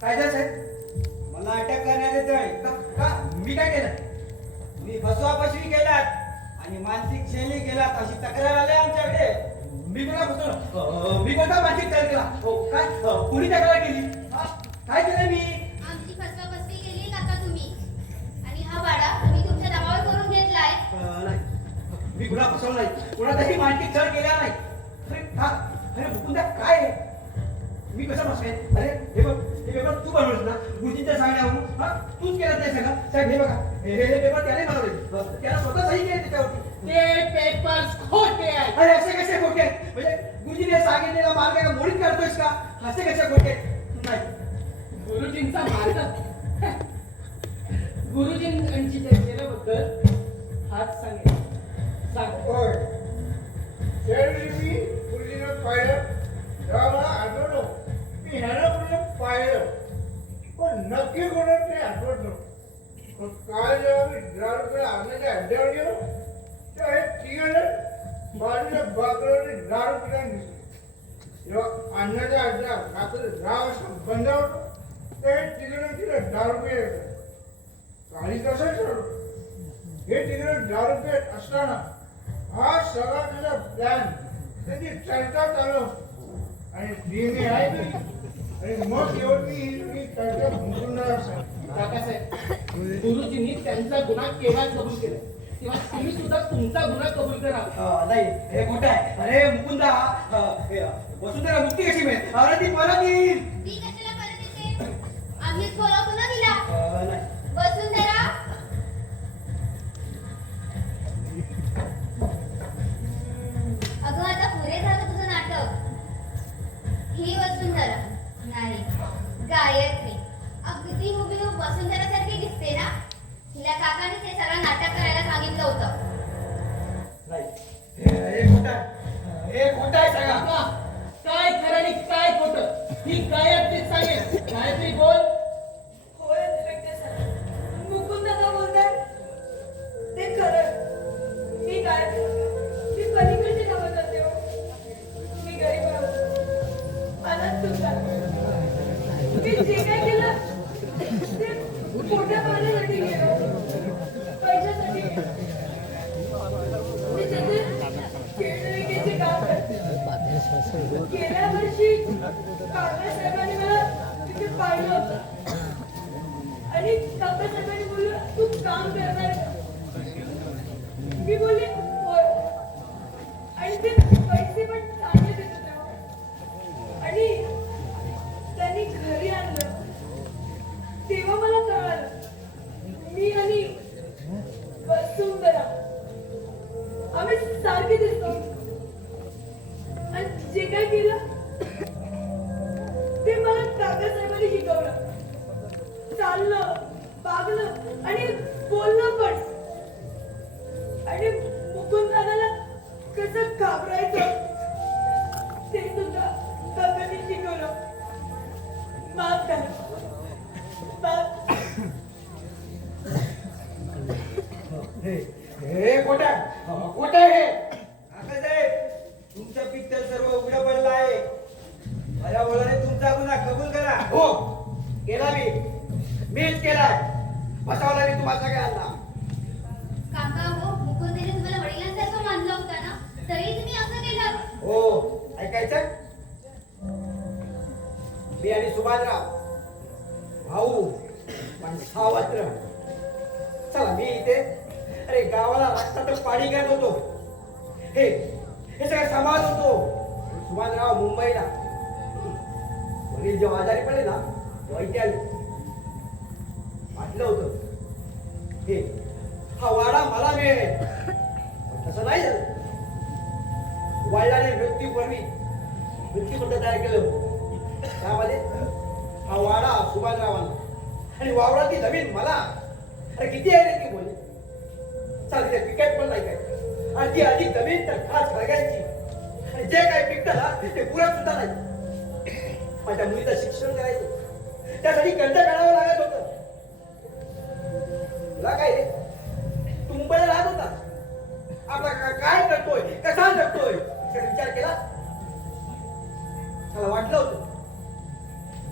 काय झालं साहेब? मला अटक करण्यात येतोय. का मी काय केलं? तुम्ही फसवाफसवी केलात आणि मानसिक शैली केलात अशी तक्रार आली आमच्याकडे. मी कोणा फसवलं? मी कोणता मानसिक तयार केला? काय कुणी तक्रार केली? काय केलं मी? आमची फसवाफसवी केली काका तुम्ही. आणि हा वाडा तुम्ही तुमच्या दबावावर करून घेतलाय. नाही, मी कुणा फसवलं नाही. कुणाचाही मानसिक छळ केला नाही. अरे मुकुंदा काय आहे? मी कसं बसवेन? अरे हे पेपर तू बनवलंस ना गुरुजींच्या सांगण्यावरून. तूच केलं ते सगळं. साहेब हे बघा, हे पेपर त्याने बनवले. त्याला स्वतः सही केली त्याच्यावरती. ते पेपर्स खोटे आहेत. अरे असे कसे खोटे? म्हणजे गुरुजीने सांगितलेला मार्ग का मोडीत करतोयस का? असे कसे खोटे? नाही. गुरुजींचा मार्ग गुरुजींची चर्चेबद्दल हाच सांगेल. सांग. होय. त्यावेळी मी गुरुजीनं पाहिलं तेव्हा मला आठवलं मी ह्याला कुठे पाहिलं, पण नक्की कोणाला ते आठवत नव्हतं. पण काल जेव्हा मी दारूकडे आणण्याच्या अड्ड्यावर गेलो तेव्हा हे तिघं बाजूच्या बाकड्यावरती दारू पिताना दिसले. जेव्हा अन्नाच्या अड्ड्यावर रात्री राव असं बंद होतो तेव्हा हे तिघं तिला दारू पित काही तसंच ठरवलं. हे तिकडे दारू पेट असताना हा सगळा त्याचा प्लॅन त्याची चर्चा चालू आणि नेहमी ऐकली आणि मग शेवटी ही चर्चा गुंतवणार असेल. काकासाहेब, गुरुजींनी त्यांचा गुन्हा केव्हाच कबूल केला, तेव्हा तुम्ही सुद्धा तुमचा गुन्हा कबूल करा. नाही हे खोटं आहे. अरे मुकुंदा वसुंधरा मुक्ती कशी मिळेल? अरे ती परत येईल. ती कशाला परत येते? आम्हीच बोलावतो ना तिला. नाही. वसुंधरा अगं आता पुरे झालं तुझं नाटक. ही वसुंधरा नाही, गायत्री. अगदी हुबेहूब वसुंधरासारखी दिसते ना. तिला काकानेच हे सगळं नाटक करायला सांगितलं होतं. नाही हे खोटं आहे. हे खोटं आहे सगळं. काका, काय खरं आणि काय खोटं ही गायत्री सांगेल. गायत्री बोल. होय इन्स्पेक्टर सर, मुकुंद दादा बोलताय ते खरं. मी काय मी पलीकडची कामं करते हो. मी गरीब आहे, अनाथ सुद्धा. मी जे काय केलं ते पोट्या पाण्यासाठी केलं, पैशासाठी केलं. मी तिथे खेळणविकेचे काम करते. गेल्या वर्षी काका साहेबांनी मला तिथे पाहिलं होतं आणि काका साहेबांनी बोलले तू काम करणार का? मी बोलले होय. आणि ते पैसे पण चांगले देत होते हो. आणि त्यांनी घरी आणलं तेव्हा मला कळालं मी आणि वसुंधरा आम्ही सारखे दिसतो. आणि जे काय केलं सर्वांनी शिकवलं. चाललं, वागलं आणि बोललं पण. आणि मुकुंद दादाला कसं घाबरायचं ते सुद्धा काकांनी शिकवलं. माफ करा. माफ. हे खोटा खोटं आहे. असं आहे, तुमचं पित्तल सर्व उघडं पडलं आहे. माझ्या बोलाने तुमचा गुन्हा कबूल करा. हो केला मीच केलाय. बसावला मी तुम्हाला सगळ्यांना. काका हो, मुकुंदने तुम्हाला वडिलांसारखं मानलं होतं ना, तरी तुम्ही असं केलं. हो ऐकायचं, मी आणि सुभाषराव भाऊ पण सावत्र. चला मी इथे अरे गावाला रस्त्यात पाणी करत होतो. हे सगळं सांभाळत होतो. सुभाषराव मुंबईला. वडील जेव्हा आजारी पडले ना तेव्हा इथे आले. वाटलं होतं हे हा वाडा मला मिळेल, पण तसं नाही झालं. वडिलांनी मृत्यूपत्र तयार केलं. त्यामध्ये हा वाडा सुभाषरावांना आणि वावराची जमीन मला. अरे किती आहे रे ती बोलली. चालते पिकट पण नाही काय. आणि ती आधी जमीन तर खास खळग्यांची. आणि जे काही पिकतं ना ते पुरत सुद्धा नाही. माझ्या मुलीचं शिक्षण करायचं, त्यासाठी कर्ज काढावं लागत होतं. तुला काय रे, तू मुंबईला राहत होता. आपला काय करतोय, कसा जगतोय विचार केला. मला वाटलं होतं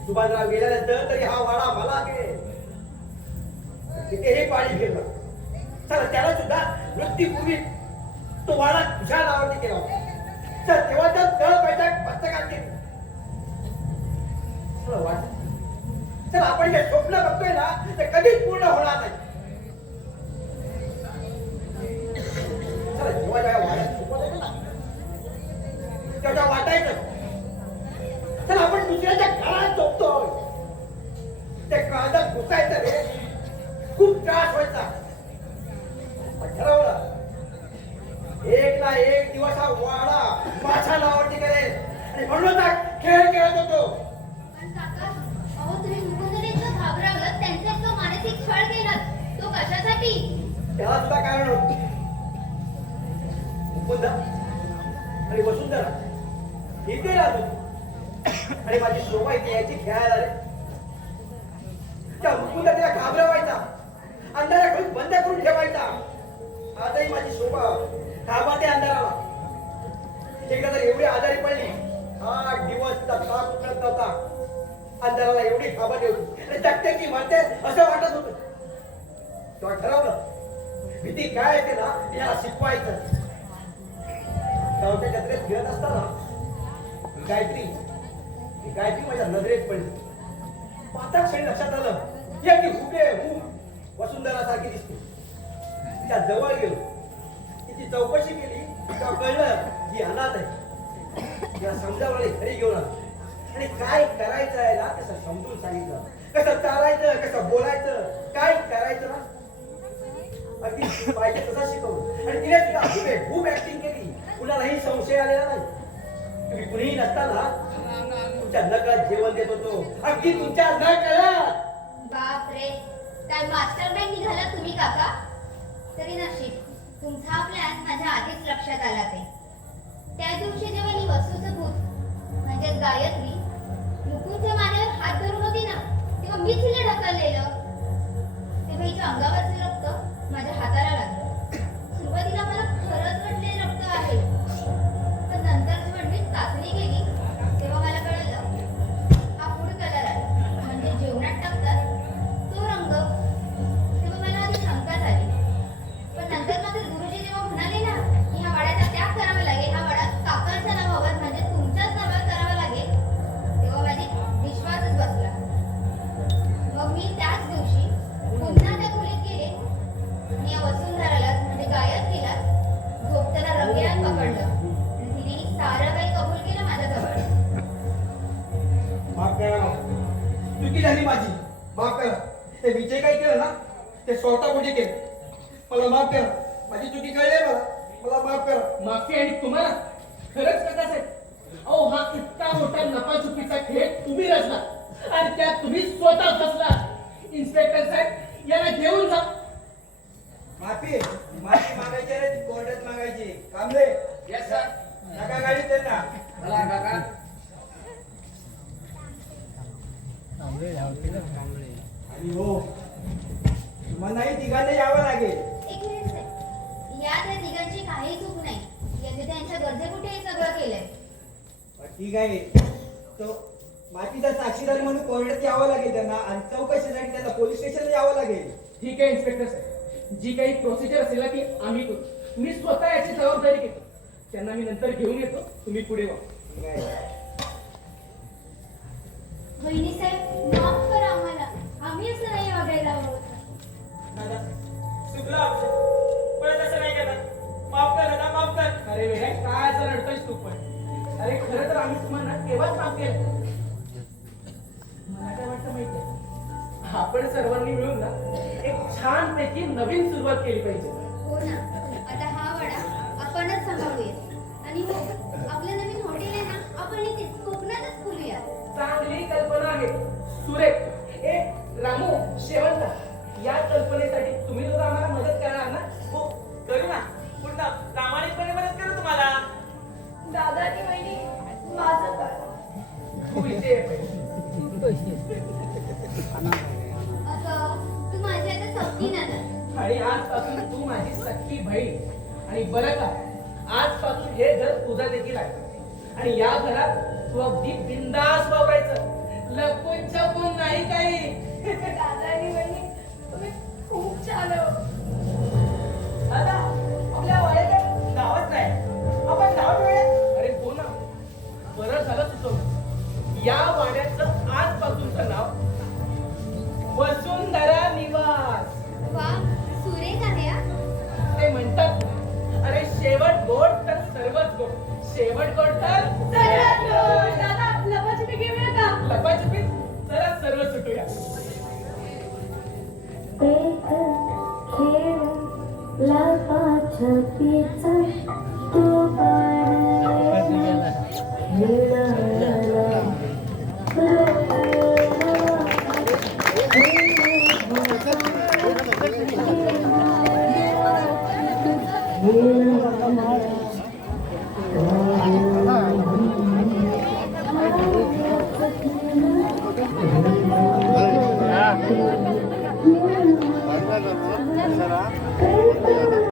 सुभाषराव गेल्यानंतर तरी हा वाडा मला मिळेल. तिथेही पाणी फिरलं. चला त्याला सुद्धा मृत्यूपूर्वी तो वाडा तुझ्या नावावरती केला होता. चल तेव्हा त्या तळ पैसा पुस्तकात घेतलं. चला वाट, चल आपण जे स्वप्न बघतोय ना ते कधीच पूर्ण होणार नाही. चला जेव्हा जेव्हा वाड्यात झोपवायचं ना तेव्हा वाटायचं चल आपण दुसऱ्याच्या घरात झोपतोय. त्या काळजात घुसायचं रे. खूप त्रास व्हायचा. ठरवलं एक ना एक दिवस हा वाडा माझ्या नावावरती करेल. आणि म्हणून हा खेळ खेळत होतो. पण काका, अहो तुम्ही मुकुंदने इतकं घाबरवलं, त्यांचा इतकं मानसिक छळ केलात, तो कशासाठी? त्याला सुद्धा कारण होतं. मुकुंद आणि वसुंधरा इथे राहत होती. आणि माझी शोभा इथे यायची खेळायला रे. त्या मुकुंद तिला घाबरवायचा, अंधाराकडून बंद करून ठेवायचा. आजही माझी शोभा घाबरते अंधाराला. एकदा तर एवढी आजारी पडली, 8 दिवस तिचा ताप उतरत नव्हता. अंधाराला एवढी घाबरली होती आणि जगते की मरते असं वाटत होतं. तेव्हा ठरवलं भीती काय असते ना याला शिकवायचं. गावच्या जत्रेत फिरत असताना गायत्री माझ्या नजरेत पडली. पाहता क्षणी लक्षात आलं की अगदी हुबेहूब वसुंधरा सारखी दिसते. त्या जवळ गेलो, तिची चौकशी केली तेव्हा कळलं की अनाथ आहे. तिला समजावलं, घरी घेऊन आलो आणि काय करायचं आहे ना कसं समजून सांगितलं. कसं चालायचं, कसं बोलायचं, काय करायचं ना अगदी पाहिजे तसा शिकवलं. आणि तिने तिला हुबेहूब ऍक्टिंग केली. कुणालाही संशय आलेला नाही. तुम्ही कुणीही नसताना तुमच्या नकळत जेवण देत होतो. अगदी तुमच्या नकळत. बापरे, काय मास्टर प्लॅन निघाला तुम्ही काका? तरी नशीब तुमचा हा प्लॅन माझ्या आधीच लक्षात आला ते. त्या दिवशी जेव्हा ही वस्तूचं भूत म्हणजेच गायत्री मुकुंदच्या मानेवर हात धरून होती ना, तेव्हा मीच हिला ढकललेलं. तेव्हा हिच्या अंगावरचे रक्त माझ्या हाताला लागलं. सुरुवातीला मला खरंच वाटले रक्त आहे, पण नंतर जेव्हा मी चाचणी केली तेव्हा मला कळलं हा फूड कलर आहे, म्हणजे जेवणात टाकतात तो रंग. तेव्हा मला आधी शंका झाली, पण नंतर माझे गुरुजी जेव्हा म्हणाले ना की ह्या वाड्याचा त्याग करावा लागेल, हा वाडा काकांच्या नावावर म्हणजे तुमच्याच नावावर करावा लागेल, तेव्हा माझी विश्वासच बसला. मग मी त्याच दिवशी पुन्हा त्या खोलीत गेले आणि या वसुंधराला म्हणजे गायत्रीला झोपताना रंगेहात पकडलं आणि तिने सारं काही कबूल केलं माझ्याजवळ. माफ करा, चुकी झाली माझी. माफ करा. ते मी जे काही केलं ना ते स्वतः मोठी केलं. मला माफ करा. माझी चुकी कळली मला माफ करा. माफी आणि तुम्हाला खरंच कथा साहेब. अहो हा इतका मोठा नफा चुकीचा खेळ तुम्ही रचला आणि त्यात आणि हो तुम्हालाही तिघांना यावं लागेल. एक मिनिट साहेब, या त्या तिघांची काही चूक नाही. यांनी त्यांच्या गरजेपुढे हे सगळं केलंय. ठीक आहे. तो मातीचा साक्षीदार म्हणून कोर्टात यावं लागेल त्यांना आणि चौकशीसाठी त्यांना पोलीस स्टेशनला यावं लागेल. ठीक आहे इन्स्पेक्टर साहेब, जी काही प्रोसिजर असेल ना ती आम्ही करू. मी स्वतः याची जबाबदारी घेतो. त्यांना मी नंतर घेऊन येतो, तुम्ही पुढे व्हा. ठीक आहे. वहिनी साहेब, माफ करा आम्हाला. आम्ही असं नाही वागायला हवं. दादा चुकलं आमचं, पण तसं नाही करणार. माफ कर दादा, माफ कर. अरे वेड्या, काय असं रडतोयस तू पण? अरे खरं तर आम्ही तुम्हाला तेव्हाच माफ केलं. मला काय वाटतं माहितीये, आपण सर्वांनी मिळून ना एक छान पैकी नवीन सुरुवात केली पाहिजे. हो ना, आता हा वाडा आपणच सांभाळूया. आणि हो, आपलं नवीन हॉटेल आहे ना, आपण इथे कोकणातच खोलूया. चांगली कल्पना आहे, सुरेख. रामू, शेवंता, या कल्पनेसाठी तुम्ही लोक आम्हाला मदत करणार ना? हो करू ना, पूर्ण प्रामाणिकपणे मदत करू तुम्हाला. दादा आणि वहिनी माझं काय? तू इथे ये पहिले. अगं, तू माझी आता सवती ना. आणि आजपासून तू माझी सख्खी बहीण. आणि बरं का, आजपासून हे घर तुझं देखील आहे. आणि या घरात तू अगदी बिंदास वावरायचं, लपून छपून नाही काही. दादा आणि वहिनी तुम्ही खूप छान हो. दादा आपल्या वाड्यात नावच नाही. आपण नाव ठेवूया. अरे हो ना, बरं झालं सुचवलं. या वाड्याचं आजपासूनचं नाव वसुंधरा निवास. वा, सुरेख आहे हा. ते म्हणतात ना, अरे शेवट गोड तर सर्वच गोड. शेवट गोड तर सर्वात गोड. दादा लपाछपी घेऊया का? लपाछपी. चला सर्व सुटूया. एक खेळ लपाछपीचा तो